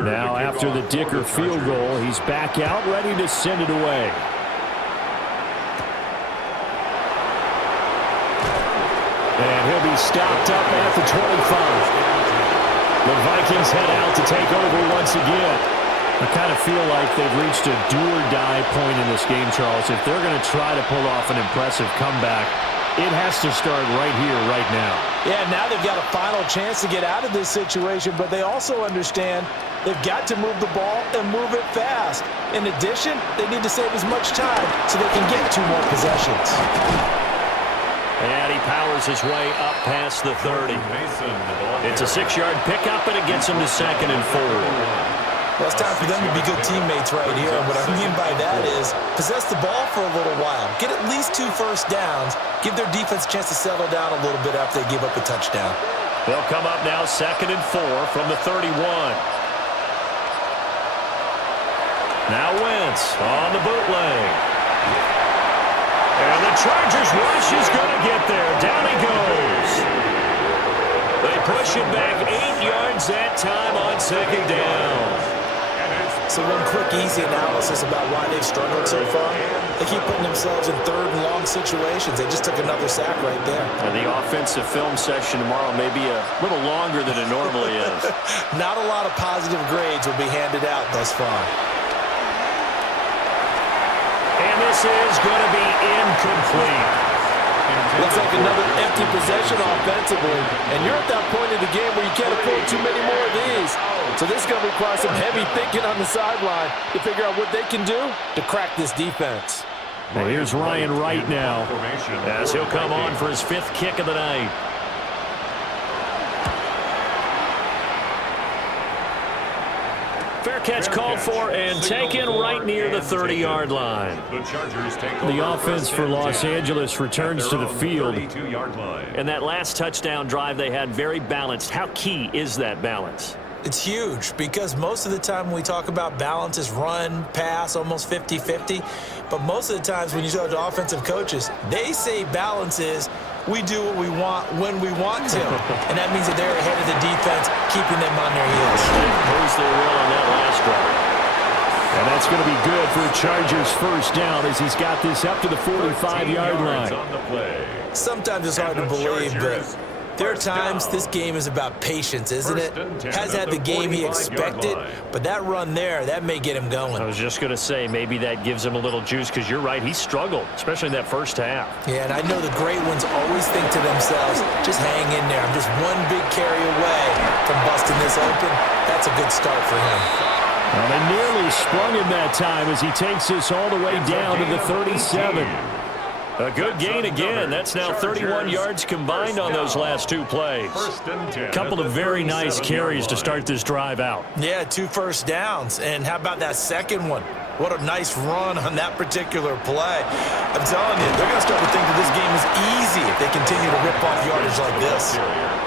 Now after the Dicker field goal, he's back out, ready to send it away. And he'll be stopped up at the 25. The Vikings head out to take over once again. I kind of feel like they've reached a do-or-die point in this game, Charles. If they're going to try to pull off an impressive comeback, it has to start right here, right now. Yeah, now they've got a final chance to get out of this situation, but they also understand they've got to move the ball and move it fast. In addition, they need to save as much time so they can get 2 more possessions. And he powers his way up past the 30. It's a 6-yard pickup, and it gets him to 2nd and 4. Well, it's time for them to be good teammates right here. And what I mean by that is possess the ball for a little while. Get at least 2 first downs. Give their defense a chance to settle down a little bit after they give up a touchdown. They'll come up now 2nd and 4 from the 31. Now Wentz on the bootleg. And the Chargers rush is going to get there. Down he goes. They push him back 8 yards that time on 2nd down. So one quick, easy analysis about why they've struggled so far. They keep putting themselves in 3rd and long situations. They just took another sack right there. And the offensive film session tomorrow may be a little longer than it normally is. Not a lot of positive grades will be handed out thus far. And this is going to be incomplete. Looks like another empty possession offensively. And you're at that point in the game where you can't afford too many more of these. So this is going to require some heavy thinking on the sideline to figure out what they can do to crack this defense. Well, here's Ryan Wright now, as he'll come on for his 5th kick of the night. Fair catch called for and taken right near the 30-yard line. The offense for Los Angeles returns to the field. And that last touchdown drive they had very balanced. How key is that balance? It's huge because most of the time when we talk about balance is run, pass, almost 50-50. But most of the times when you talk to offensive coaches, they say balance is we do what we want when we want to. And that means that they're ahead of the defense, keeping them on their heels. They imposed their will on that last drive. And that's going to be good for a Chargers first down as he's got this up to the 45-yard line. Sometimes it's hard to believe, but there are times this game is about patience, isn't it? Has had the game he expected, but that run there, that may get him going. I was just going to say, maybe that gives him a little juice because you're right, he struggled, especially in that first half. Yeah, and I know the great ones always think to themselves, just hang in there. I'm just one big carry away from busting this open. That's a good start for him. Well, they nearly sprung him that time as he takes this all the way down to the 37. A good gain again. That's now 31 yards combined on those last 2 plays. A couple of very nice carries to start this drive out. Yeah, 2 first downs. And how about that second one? What a nice run on that particular play. I'm telling you, they're going to start to think that this game is easy if they continue to rip off yardage like this.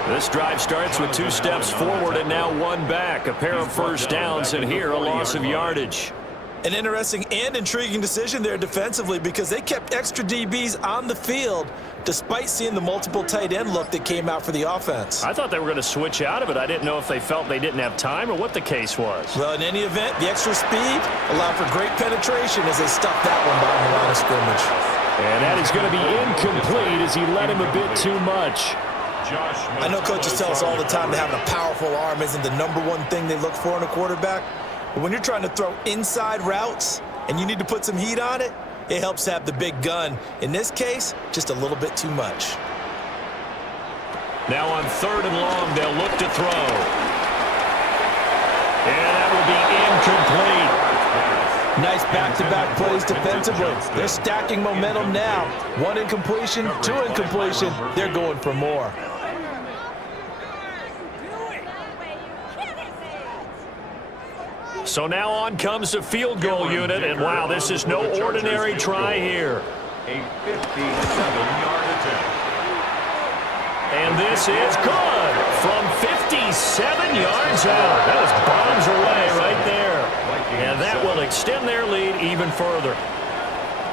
This drive starts with 2 steps forward and now 1 back. A pair of first downs, and here a loss of yardage. An interesting and intriguing decision there defensively because they kept extra DBs on the field despite seeing the multiple tight end look that came out for the offense. I thought they were going to switch out of it. I didn't know if they felt they didn't have time or what the case was. Well, in any event, the extra speed allowed for great penetration as they stuffed that one behind the line of scrimmage. And that is going to be incomplete as he led him a bit too much. I know coaches tell us all the time that having a powerful arm isn't the #1 thing they look for in a quarterback. But when you're trying to throw inside routes and you need to put some heat on it, it helps have the big gun. In this case, just a little bit too much. Now on 3rd and long, they'll look to throw. And that will be incomplete. Nice back-to-back plays defensively. They're stacking momentum now. 1 incompletion, 2 incompletion. They're going for more. So now on comes the field goal unit, and wow, this is no ordinary try here. A 57-yard attempt. And this is good from 57 yards out. That was bombs away right there. And that will extend their lead even further.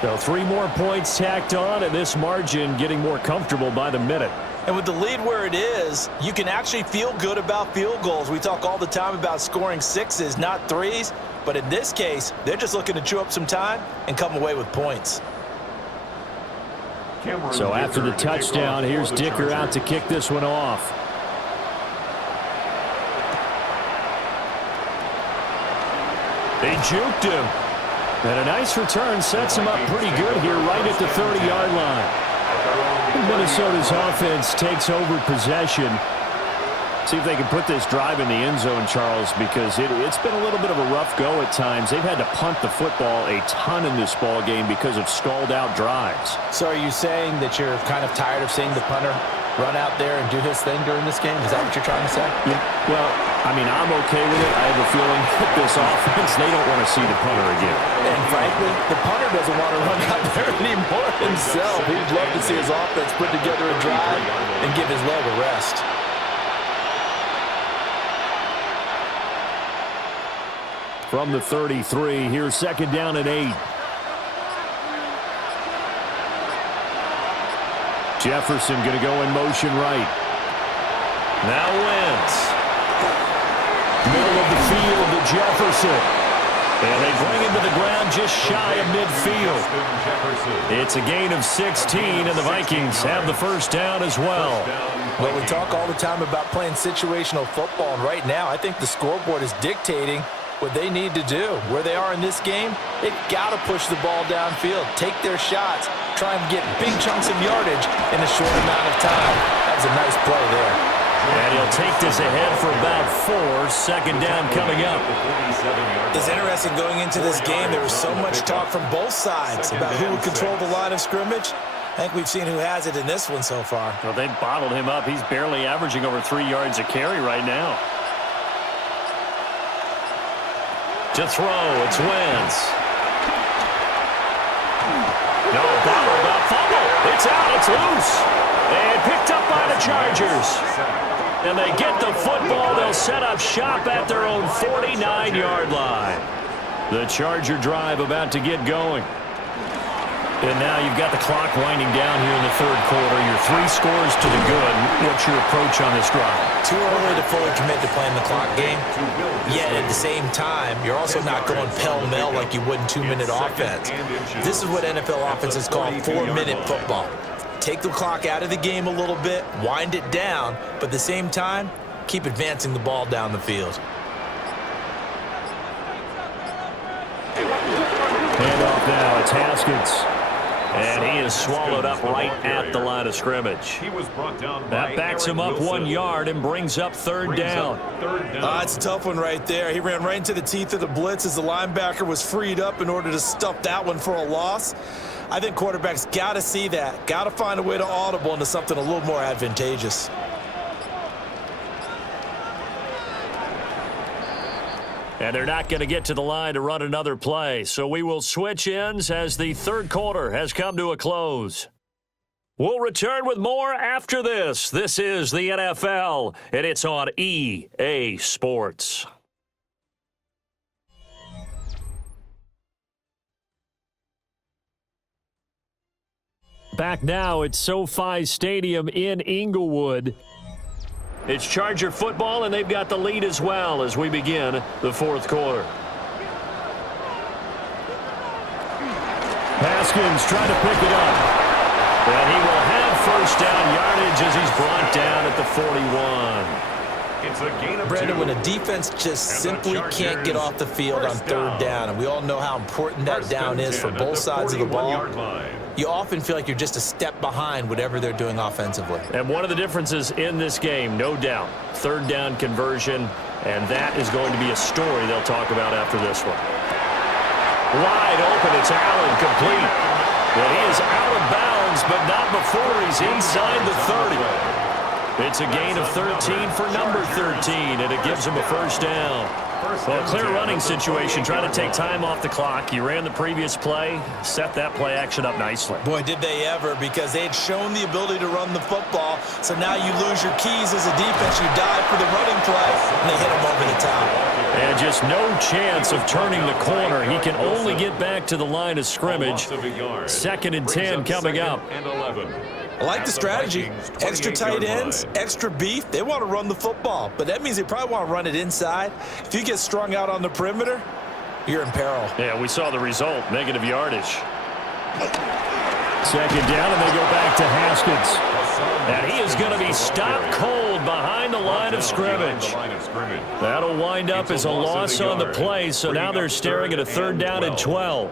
So 3 more points tacked on, and this margin getting more comfortable by the minute. And with the lead where it is, you can actually feel good about field goals. We talk all the time about scoring 6s, not 3s. But in this case, they're just looking to chew up some time and come away with points. So after the touchdown, here's Dicker out to kick this one off. They juked him. And a nice return sets him up pretty good here right at the 30-yard line. Minnesota's offense takes over possession. See if they can put this drive in the end zone, Charles, because it's been a little bit of a rough go at times. They've had to punt the football a ton in this ball game because of stalled-out drives. So are you saying that you're kind of tired of seeing the punter run out there and do his thing during this game? Is that what you're trying to say? Yeah, well, I mean, I'm okay with it. I have a feeling that this offense, they don't want to see the punter again. And frankly, the punter doesn't want to run out there anymore himself. He'd love to see his offense put together a drive and give his leg a rest. From the 33, here's 2nd down and 8. Jefferson going to go in motion right. Now Wentz. Middle of the field to Jefferson. And they bring him to the ground just shy of midfield. It's a gain of 16, and the Vikings have the 1st down as well. Well, we talk all the time about playing situational football, and right now I think the scoreboard is dictating what they need to do. Where they are in this game, they've got to push the ball downfield, take their shots, try and get big chunks of yardage in a short amount of time. That was a nice play there. And he'll take this ahead for about 4. 2nd down coming up. It's interesting going into this game. There was so much talk from both sides about who would control the line of scrimmage. I think we've seen who has it in this one so far. Well, they've bottled him up. He's barely averaging over 3 yards a carry right now. To throw, it's Wentz. No, bottled up, fumble. It's out, it's loose. And picked up by the Chargers. And they get the football. They'll set up shop at their own 49-yard line. The Charger drive about to get going. And now you've got the clock winding down here in the 3rd quarter. You're 3 scores to the good. What's your approach on this drive? Too early to fully commit to playing the clock game. Yet at the same time, you're also not going pell-mell like you would in 2-minute offense. This is what NFL offenses call 4-minute football. Take the clock out of the game a little bit, wind it down, but at the same time, keep advancing the ball down the field. Hand off now, it's Haskins. And he is swallowed up right at the line of scrimmage. He was brought down that backs him up 1 yard and brings up 3rd down. It's a tough one right there. He ran right into the teeth of the blitz as the linebacker was freed up in order to stuff that one for a loss. I think quarterbacks got to see that, got to find a way to audible into something a little more advantageous. And they're not going to get to the line to run another play. So we will switch ends as the 3rd quarter has come to a close. We'll return with more after this. This is the NFL, and it's on EA Sports. Back now at SoFi Stadium in Inglewood. It's Charger football, and they've got the lead as well as we begin the 4th quarter. Haskins trying to pick it up. And he will have 1st down yardage as he's brought down at the 41. It's a gain of 2. Brandon, when a defense just simply can't get off the field on 3rd down, and we all know how important that down is for both sides of the ball, you often feel like you're just a step behind whatever they're doing offensively. And one of the differences in this game, no doubt, third down conversion, and that is going to be a story they'll talk about after this one. Wide open, it's Allen, complete. And he is out of bounds, but not before he's inside the 30. It's a gain of 13 for number 13, and it gives him a first down. Well, clear running situation, trying to take time off the clock. You ran the previous play, set that play action up nicely. Boy, did they ever, because they had shown the ability to run the football. So now you lose your keys as a defense. You dive for the running play, and they hit him over the top. And just no chance of turning the corner. He can only get back to the line of scrimmage. 2nd and 10 coming up. I like the strategy. Extra tight ends, extra beef. They want to run the football, but that means they probably want to run it inside. If you get strung out on the perimeter, you're in peril. Yeah, we saw the result, negative yardage. 2nd down, and they go back to Haskins. And he is going to be stopped cold behind the line of scrimmage. That'll wind up as a loss on the play, so now they're staring at a 3rd down and 12.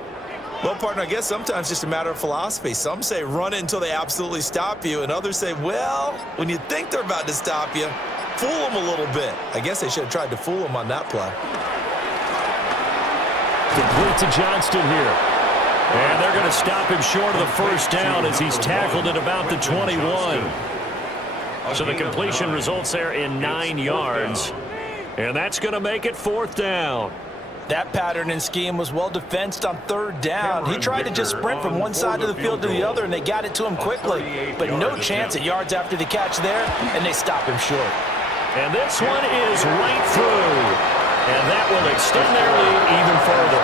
Well, partner, I guess sometimes it's just a matter of philosophy. Some say run it until they absolutely stop you, and others say, well, when you think they're about to stop you, fool them a little bit. I guess they should have tried to fool them on that play. Complete to Johnston here. And they're going to stop him short of the first down as he's tackled at about the 21. So the completion results there in 9 yards. And that's going to make it 4th down. That pattern and scheme was well defensed on 3rd down. He tried to just sprint from one side of the field to the other, and they got it to him quickly. But no chance at yards after the catch there, and they stop him short. And this one is right through. And that will extend their lead even further.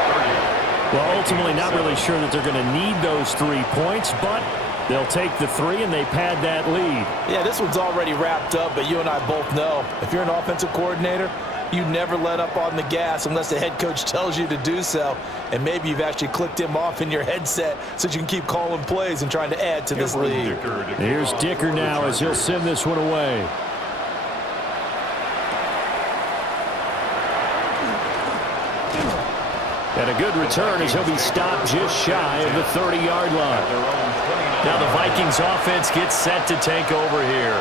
Well, ultimately not really sure that they're going to need those 3 points, but they'll take the 3 and they pad that lead. Yeah, this one's already wrapped up, but you and I both know if you're an offensive coordinator, you never let up on the gas unless the head coach tells you to do so. And maybe you've actually clicked him off in your headset so you can keep calling plays and trying to add to this lead. Here's Dicker now as he'll send this one away. And a good return as he'll be stopped just shy of the 30-yard line. Now the Vikings offense gets set to take over here.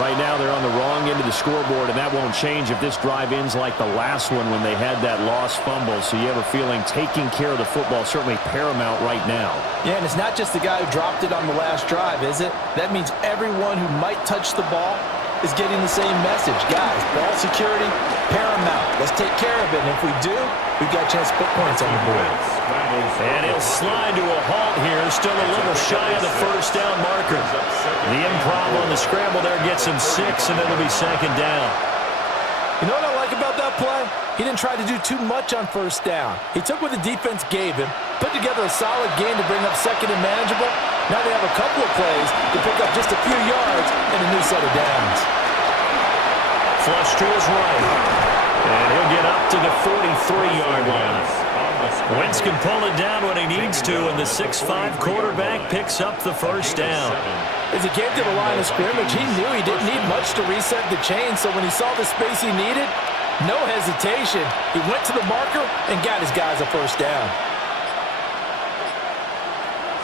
Right now they're on the wrong end of the scoreboard, and that won't change if this drive ends like the last one when they had that lost fumble. So you have a feeling taking care of the football certainly paramount right now. Yeah, and it's not just the guy who dropped it on the last drive, is it? That means everyone who might touch the ball is getting the same message. Guys, ball security, paramount. Let's take care of it, and if we do, we've got a chance to put points on the board. And he'll slide to a halt here, still a little shy of the first down marker. The improv on the scramble there gets him 6, and it'll be 2nd down. You know what I like about that play? He didn't try to do too much on first down. He took what the defense gave him, put together a solid game to bring up 2nd and manageable. Now they have a couple of plays to pick up just a few yards and a new set of downs. Flush to his right. And he'll get up to the 43-yard line. Wentz can pull it down when he needs to, and the 6'5" quarterback picks up the first down. As he came to the line of scrimmage, he knew he didn't need much to reset the chain, so when he saw the space he needed, no hesitation. He went to the marker and got his guys a first down.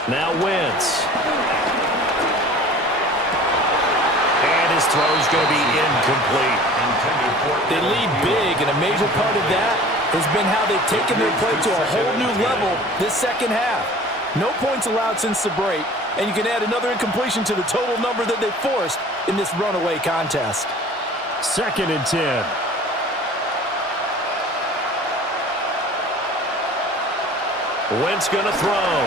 Now Wentz. And his throw's going to be incomplete. They lead big, and a major part of that has been how they've taken their play to a whole new level this second half. No points allowed since the break, and you can add another incompletion to the total number that they forced in this runaway contest. 2nd and 10. Wentz going to throw.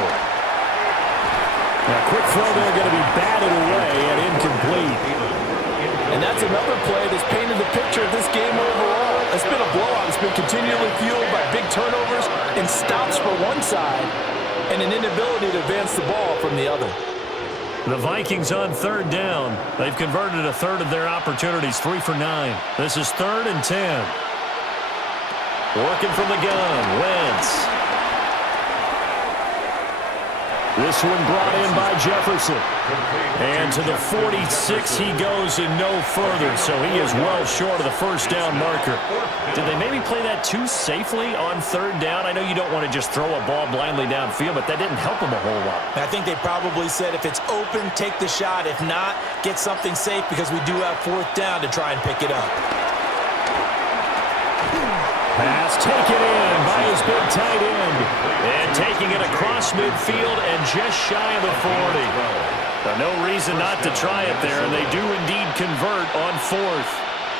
Now, quick throw there going to be batted away and incomplete. And that's another play that's painted the picture of this game overall. It's been a blowout. It's been continually fueled by big turnovers and stops for one side and an inability to advance the ball from the other. The Vikings on 3rd down. They've converted a third of their opportunities, 3 for 9. This is 3rd and 10. Working from the gun, Wentz. This one brought in by Jefferson. And to the 46 he goes and no further, so he is well short of the first down marker. Did they maybe play that too safely on third down? I know you don't want to just throw a ball blindly downfield, but that didn't help him a whole lot. I think they probably said if it's open, take the shot. If not, get something safe because we do have fourth down to try and pick it up. Pass taken in by his big tight end. And taking it across midfield and just shy of the 40. No reason not to try it there, and they do indeed convert on fourth.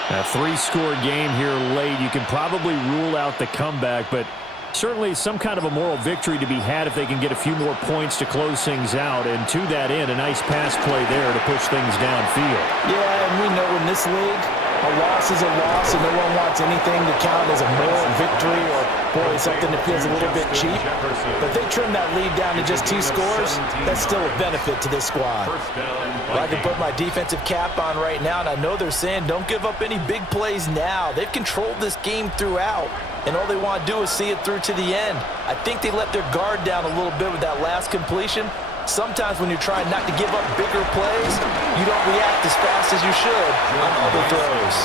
A three-score game here late. You can probably rule out the comeback, but certainly some kind of a moral victory to be had if they can get a few more points to close things out. And to that end, a nice pass play there to push things downfield. Yeah, and we know in this league, a loss is a loss, and no one wants anything to count as a moral victory or, boy, something that feels a little bit cheap. But they trim that lead down to just 2 scores. That's still a benefit to this squad. Well, I can put my defensive cap on right now, and I know they're saying don't give up any big plays now. They've controlled this game throughout, and all they want to do is see it through to the end. I think they let their guard down a little bit with that last completion. Sometimes when you're trying not to give up bigger plays, you don't react as fast as you should on other throws.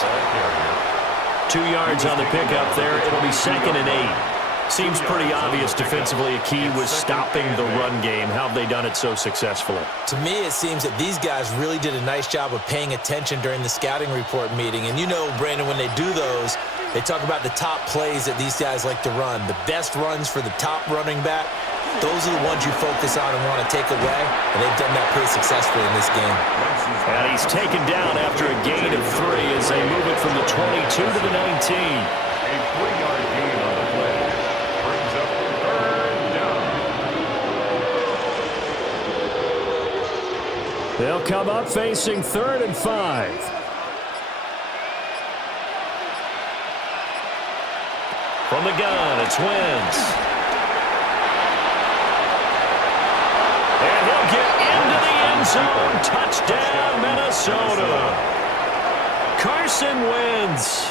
2 yards on the pickup there. It'll be 2nd and 8. Seems pretty obvious defensively a key was stopping the run game. How have they done it so successfully? To me, it seems that these guys really did a nice job of paying attention during the scouting report meeting. And you know, Brandon, when they do those, they talk about the top plays that these guys like to run. The best runs for the top running back. Those are the ones you focus on and want to take away, and they've done that pretty successfully in this game. And he's taken down after a gain of 3 as they move it from the 22 to the 19. A 3-yard gain on the play brings up 3rd down. They'll come up facing 3rd and 5. From the gun, it's Wentz. And he'll get into the end zone. Touchdown, Minnesota. Carson Wentz,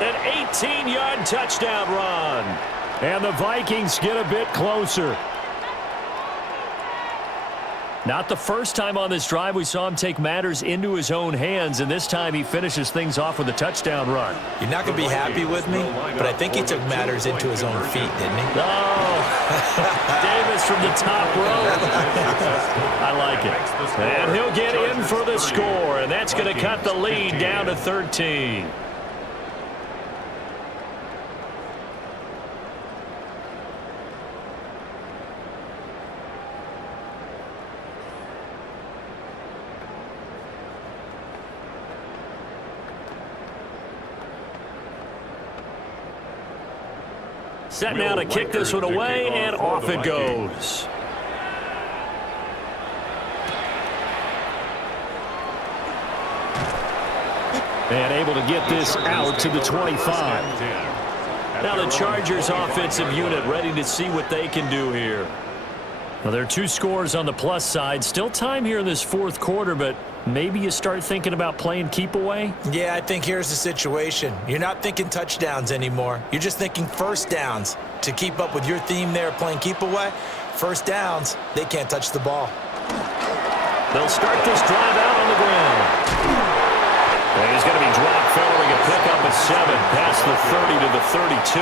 an 18-yard touchdown run. And the Vikings get a bit closer. Not the first time on this drive we saw him take matters into his own hands, and this time he finishes things off with a touchdown run. You're not going to be happy with me, but I think he took matters into his own feet, didn't he? Oh, Davis from the top row. I like it. And he'll get in for the score, and that's going to cut the lead down to 13. Set now to kick this one away, and off it goes. And able to get this out to the 25. Now the Chargers offensive unit ready to see what they can do here. Well, there are 2 scores on the plus side. Still time here in this 4th quarter, but maybe you start thinking about playing keep away? Yeah, I think here's the situation. You're not thinking touchdowns anymore. You're just thinking first downs. To keep up with your theme there, playing keep away, first downs, they can't touch the ball. They'll start this drive out on the ground. And he's going to be dropped following a pickup of 7 past the 30 to the 32.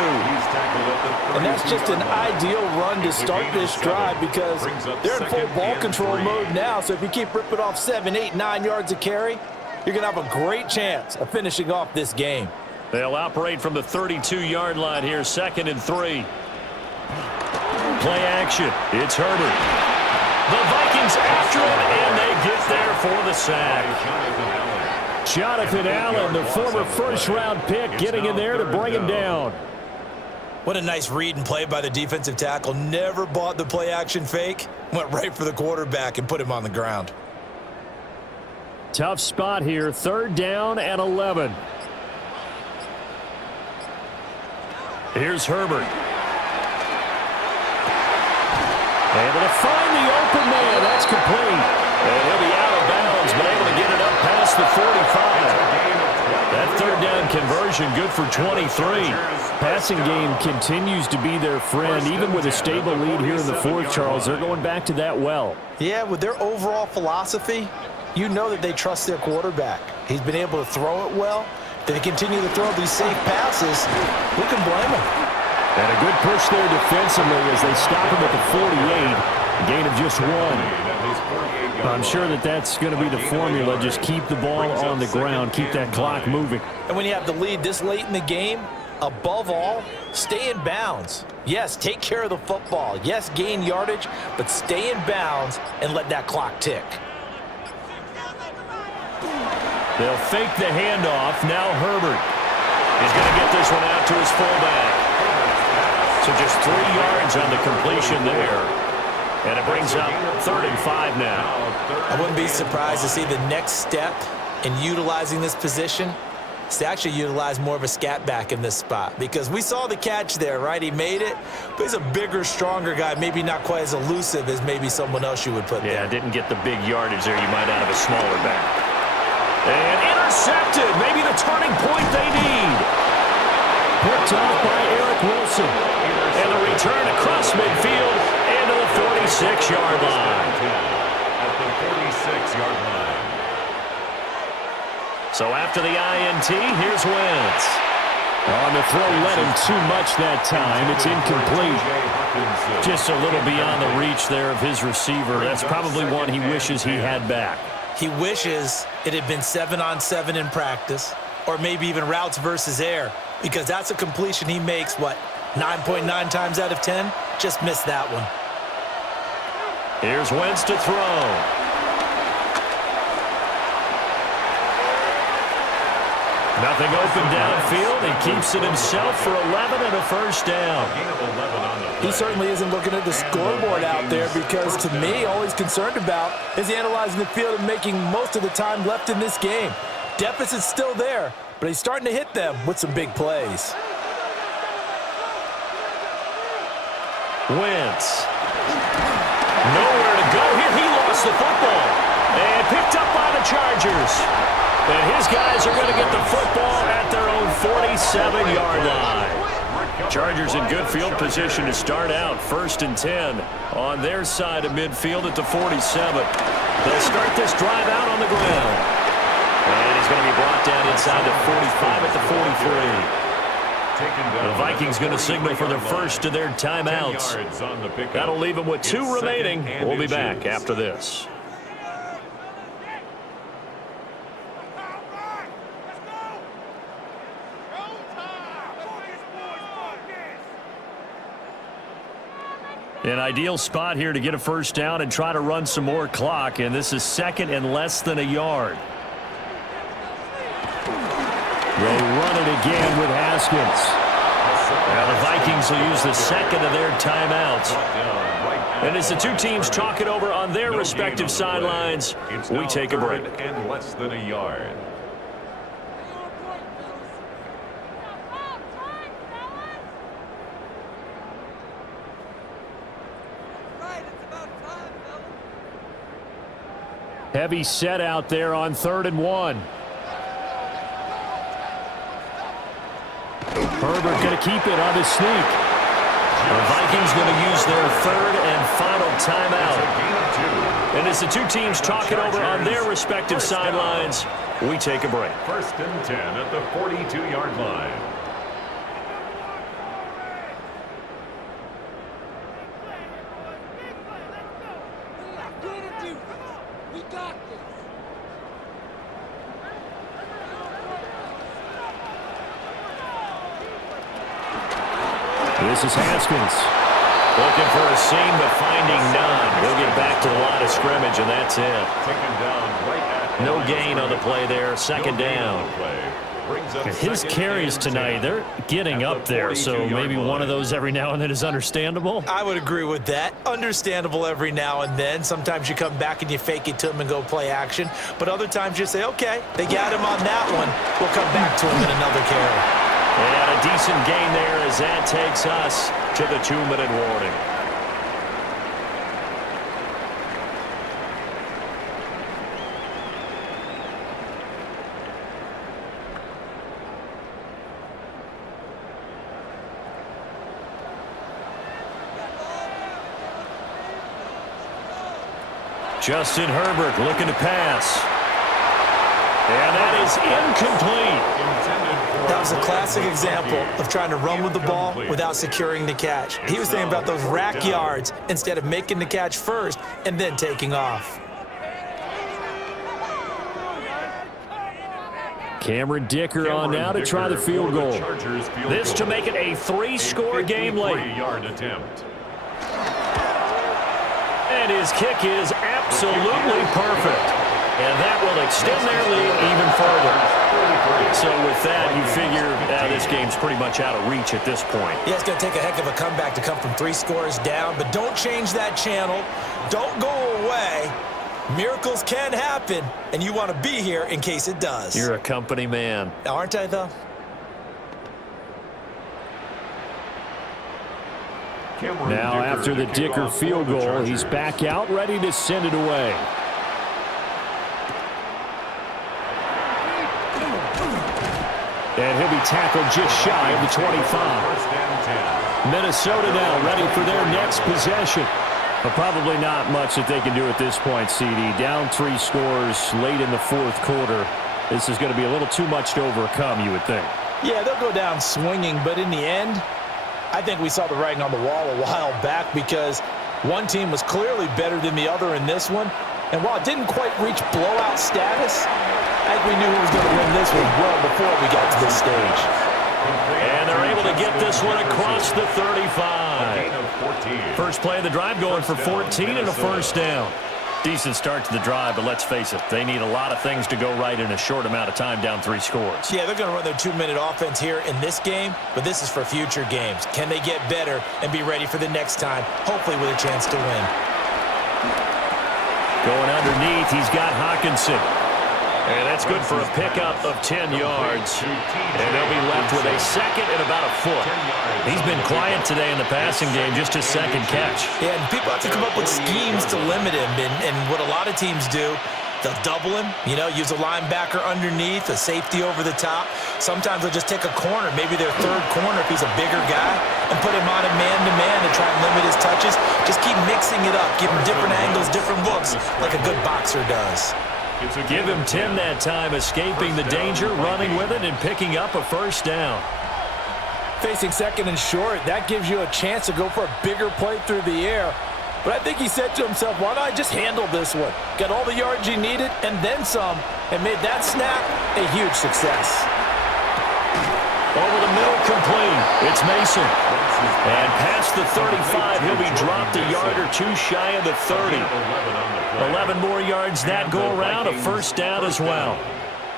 And that's just an ideal run to start this drive because they're in full ball control mode now. So if you keep ripping off 7, 8, 9 yards of carry, you're going to have a great chance of finishing off this game. They'll operate from the 32-yard line here, 2nd and 3. Play action. It's Herbert. The Vikings after it, and they get there for the sack. Jonathan Allen, the former first-round pick, getting in there to bring him down. What a nice read and play by the defensive tackle. Never bought the play-action fake. Went right for the quarterback and put him on the ground. Tough spot here, 3rd down and 11. Here's Herbert. Able to find the open man. That's complete. And he'll be out of bounds, but able to get it up past the 45. That third down conversion good for 23. Passing game continues to be their friend. Even with a stable lead here in the fourth, Charles, they're going back to that well. Yeah, with their overall philosophy, you know that they trust their quarterback. He's been able to throw it well. They continue to throw these safe passes. Who can blame them? And a good push there defensively as they stop him at the 48. Gain of just 1. I'm sure that that's going to be the formula. Just keep the ball on the ground. Keep that clock moving. And when you have the lead this late in the game, above all, stay in bounds. Yes, take care of the football. Yes, gain yardage, but stay in bounds and let that clock tick. They'll fake the handoff. Now Herbert. He's going to get this one out to his fullback. So just 3 yards on the completion there. And it brings up 3rd and 5 now. I wouldn't be surprised to see the next step in utilizing this position is to actually utilize more of a scat back in this spot. Because we saw the catch there, right? He made it, but he's a bigger, stronger guy, maybe not quite as elusive as maybe someone else you would put there. Yeah, didn't get the big yardage there you might out of a smaller back. And intercepted. Maybe the turning point they need. Picked off by Eric Wilson. And the return across midfield into the 46-yard line. At the 46-yard line. So after the INT, here's Wentz. On the throw, led him too much that time. It's incomplete. Just a little beyond the reach there of his receiver. That's probably one he wishes he had back. He wishes it had been 7-on-7 in practice, or maybe even routes versus air, because that's a completion he makes, what, 9.9 times out of 10? Just missed that one. Here's Wentz to throw. Nothing open downfield. He keeps it himself for 11 and a first down. He certainly isn't looking at the scoreboard out there because, to me, all he's concerned about is analyzing the field and making most of the time left in this game. Deficit's still there, but he's starting to hit them with some big plays. Wentz. Nowhere to go here. He lost the football. And picked up by the Chargers. And his guys are going to get the football at their own 47-yard line. Chargers in good field position to start out. 1st and 10 on their side of midfield at the 47. They'll start this drive out on the ground. And he's going to be brought down inside the 45 at the 43. The Vikings going to signal for their first of their timeouts. That'll leave them with 2 remaining. We'll be back after this. An ideal spot here to get a first down and try to run some more clock, and this is 2nd and less than a yard. They run it again with Haskins. Now the Vikings will use the 2nd of their timeouts. And as the 2 teams talk it over on their respective sidelines, we take a break. And less than a yard. Heavy set out there on 3rd and 1. Herbert going to keep it on the sneak. The Vikings going to use their 3rd and final timeout. And as the 2 teams talk it over on their respective sidelines, we take a break. 1st and 10 at the 42-yard line. This is Haskins. Looking for a seam, but finding none. He'll get back to the line of scrimmage, and that's it. No gain on the play there. 2nd down. His carries tonight, they're getting up there, so maybe one of those every now and then is understandable. I would agree with that. Understandable every now and then. Sometimes you come back and you fake it to him and go play action. But other times you say, okay, they got him on that one. We'll come back to him in another carry. And a decent gain there as that takes us to the 2-minute warning. Justin Herbert looking to pass. And that is incomplete. That was a classic example of trying to run with the ball without securing the catch. He was thinking about those rack yards instead of making the catch first and then taking off. Cameron Dicker on now to try the field goal. This to make it a 3-score game late. And his kick is absolutely perfect. And that will extend their lead even further. So with that, you figure this game's pretty much out of reach at this point. Yeah, it's going to take a heck of a comeback to come from 3 scores down, but don't change that channel. Don't go away. Miracles can happen, and you want to be here in case it does. You're a company man. Aren't I, though? Now, after the Dicker field goal, he's back out, ready to send it away. And he'll be tackled just shy of the 25. Minnesota now ready for their next possession. But probably not much that they can do at this point, CD. Down 3 scores late in the 4th quarter. This is going to be a little too much to overcome, you would think. Yeah, they'll go down swinging, but in the end, I think we saw the writing on the wall a while back because one team was clearly better than the other in this one. And while it didn't quite reach blowout status, I think we knew who was going to win this one well before we got to this stage. And they're able to get this one across the 35. First play of the drive going for 14 and a first down. Decent start to the drive, but let's face it, they need a lot of things to go right in a short amount of time down 3 scores. Yeah, they're going to run their 2-minute offense here in this game, but this is for future games. Can they get better and be ready for the next time, hopefully with a chance to win? Going underneath, he's got Hawkinson. And that's good for a pickup of 10 yards. And they'll be left with a second and about a foot. He's been quiet today in the passing game, just his second catch. Yeah, and people have to come up with schemes to limit him. And what a lot of teams do, they'll double him, use a linebacker underneath, a safety over the top. Sometimes they'll just take a corner, maybe their 3rd corner if he's a bigger guy, and put him on a man-to-man to try and limit his touches. Just keep mixing it up, give him different angles, different looks, like a good boxer does. Give him 10 that time, escaping the danger, running with it, and picking up a first down. Facing second and short, that gives you a chance to go for a bigger play through the air. But I think he said to himself, why not just handle this one? Got all the yards he needed and then some, and made that snap a huge success. Over the middle, complete. It's Mason. And past the 35, he'll be dropped a yard or 2 shy of the 30. 11 more yards that go around, a first down as well.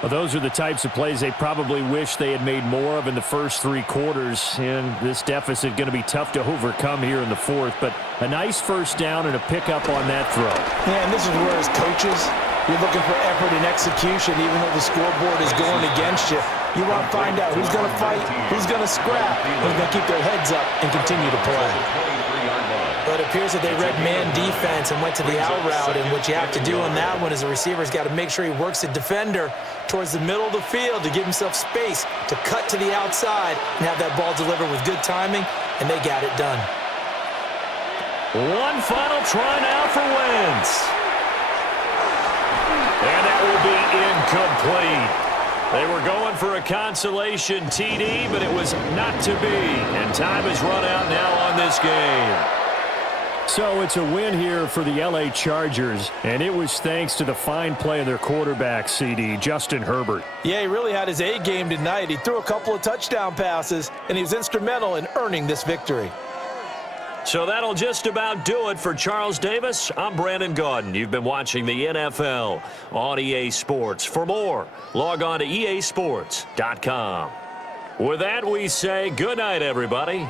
Well, those are the types of plays they probably wish they had made more of in the first 3 quarters. And this deficit going to be tough to overcome here in the 4th. But a nice first down and a pickup on that throw. Yeah, and this is where as coaches, you're looking for effort and execution even though the scoreboard is going against you. You want to find out who's going to fight, who's going to scrap, who's going to keep their heads up and continue to play. But it appears that they read man defense and went to the out route, and what you have to do on that one is the receiver's got to make sure he works the defender towards the middle of the field to give himself space to cut to the outside and have that ball delivered with good timing, and they got it done. One final try now for Wentz. And that will be incomplete. They were going for a consolation TD, but it was not to be. And time has run out now on this game. So it's a win here for the LA Chargers, and it was thanks to the fine play of their quarterback, CD, Justin Herbert. Yeah, he really had his A game tonight. He threw a couple of touchdown passes, and he was instrumental in earning this victory. So that'll just about do it for Charles Davis. I'm Brandon Gaudin. You've been watching the NFL on EA Sports. For more, log on to easports.com. With that, we say good night, everybody.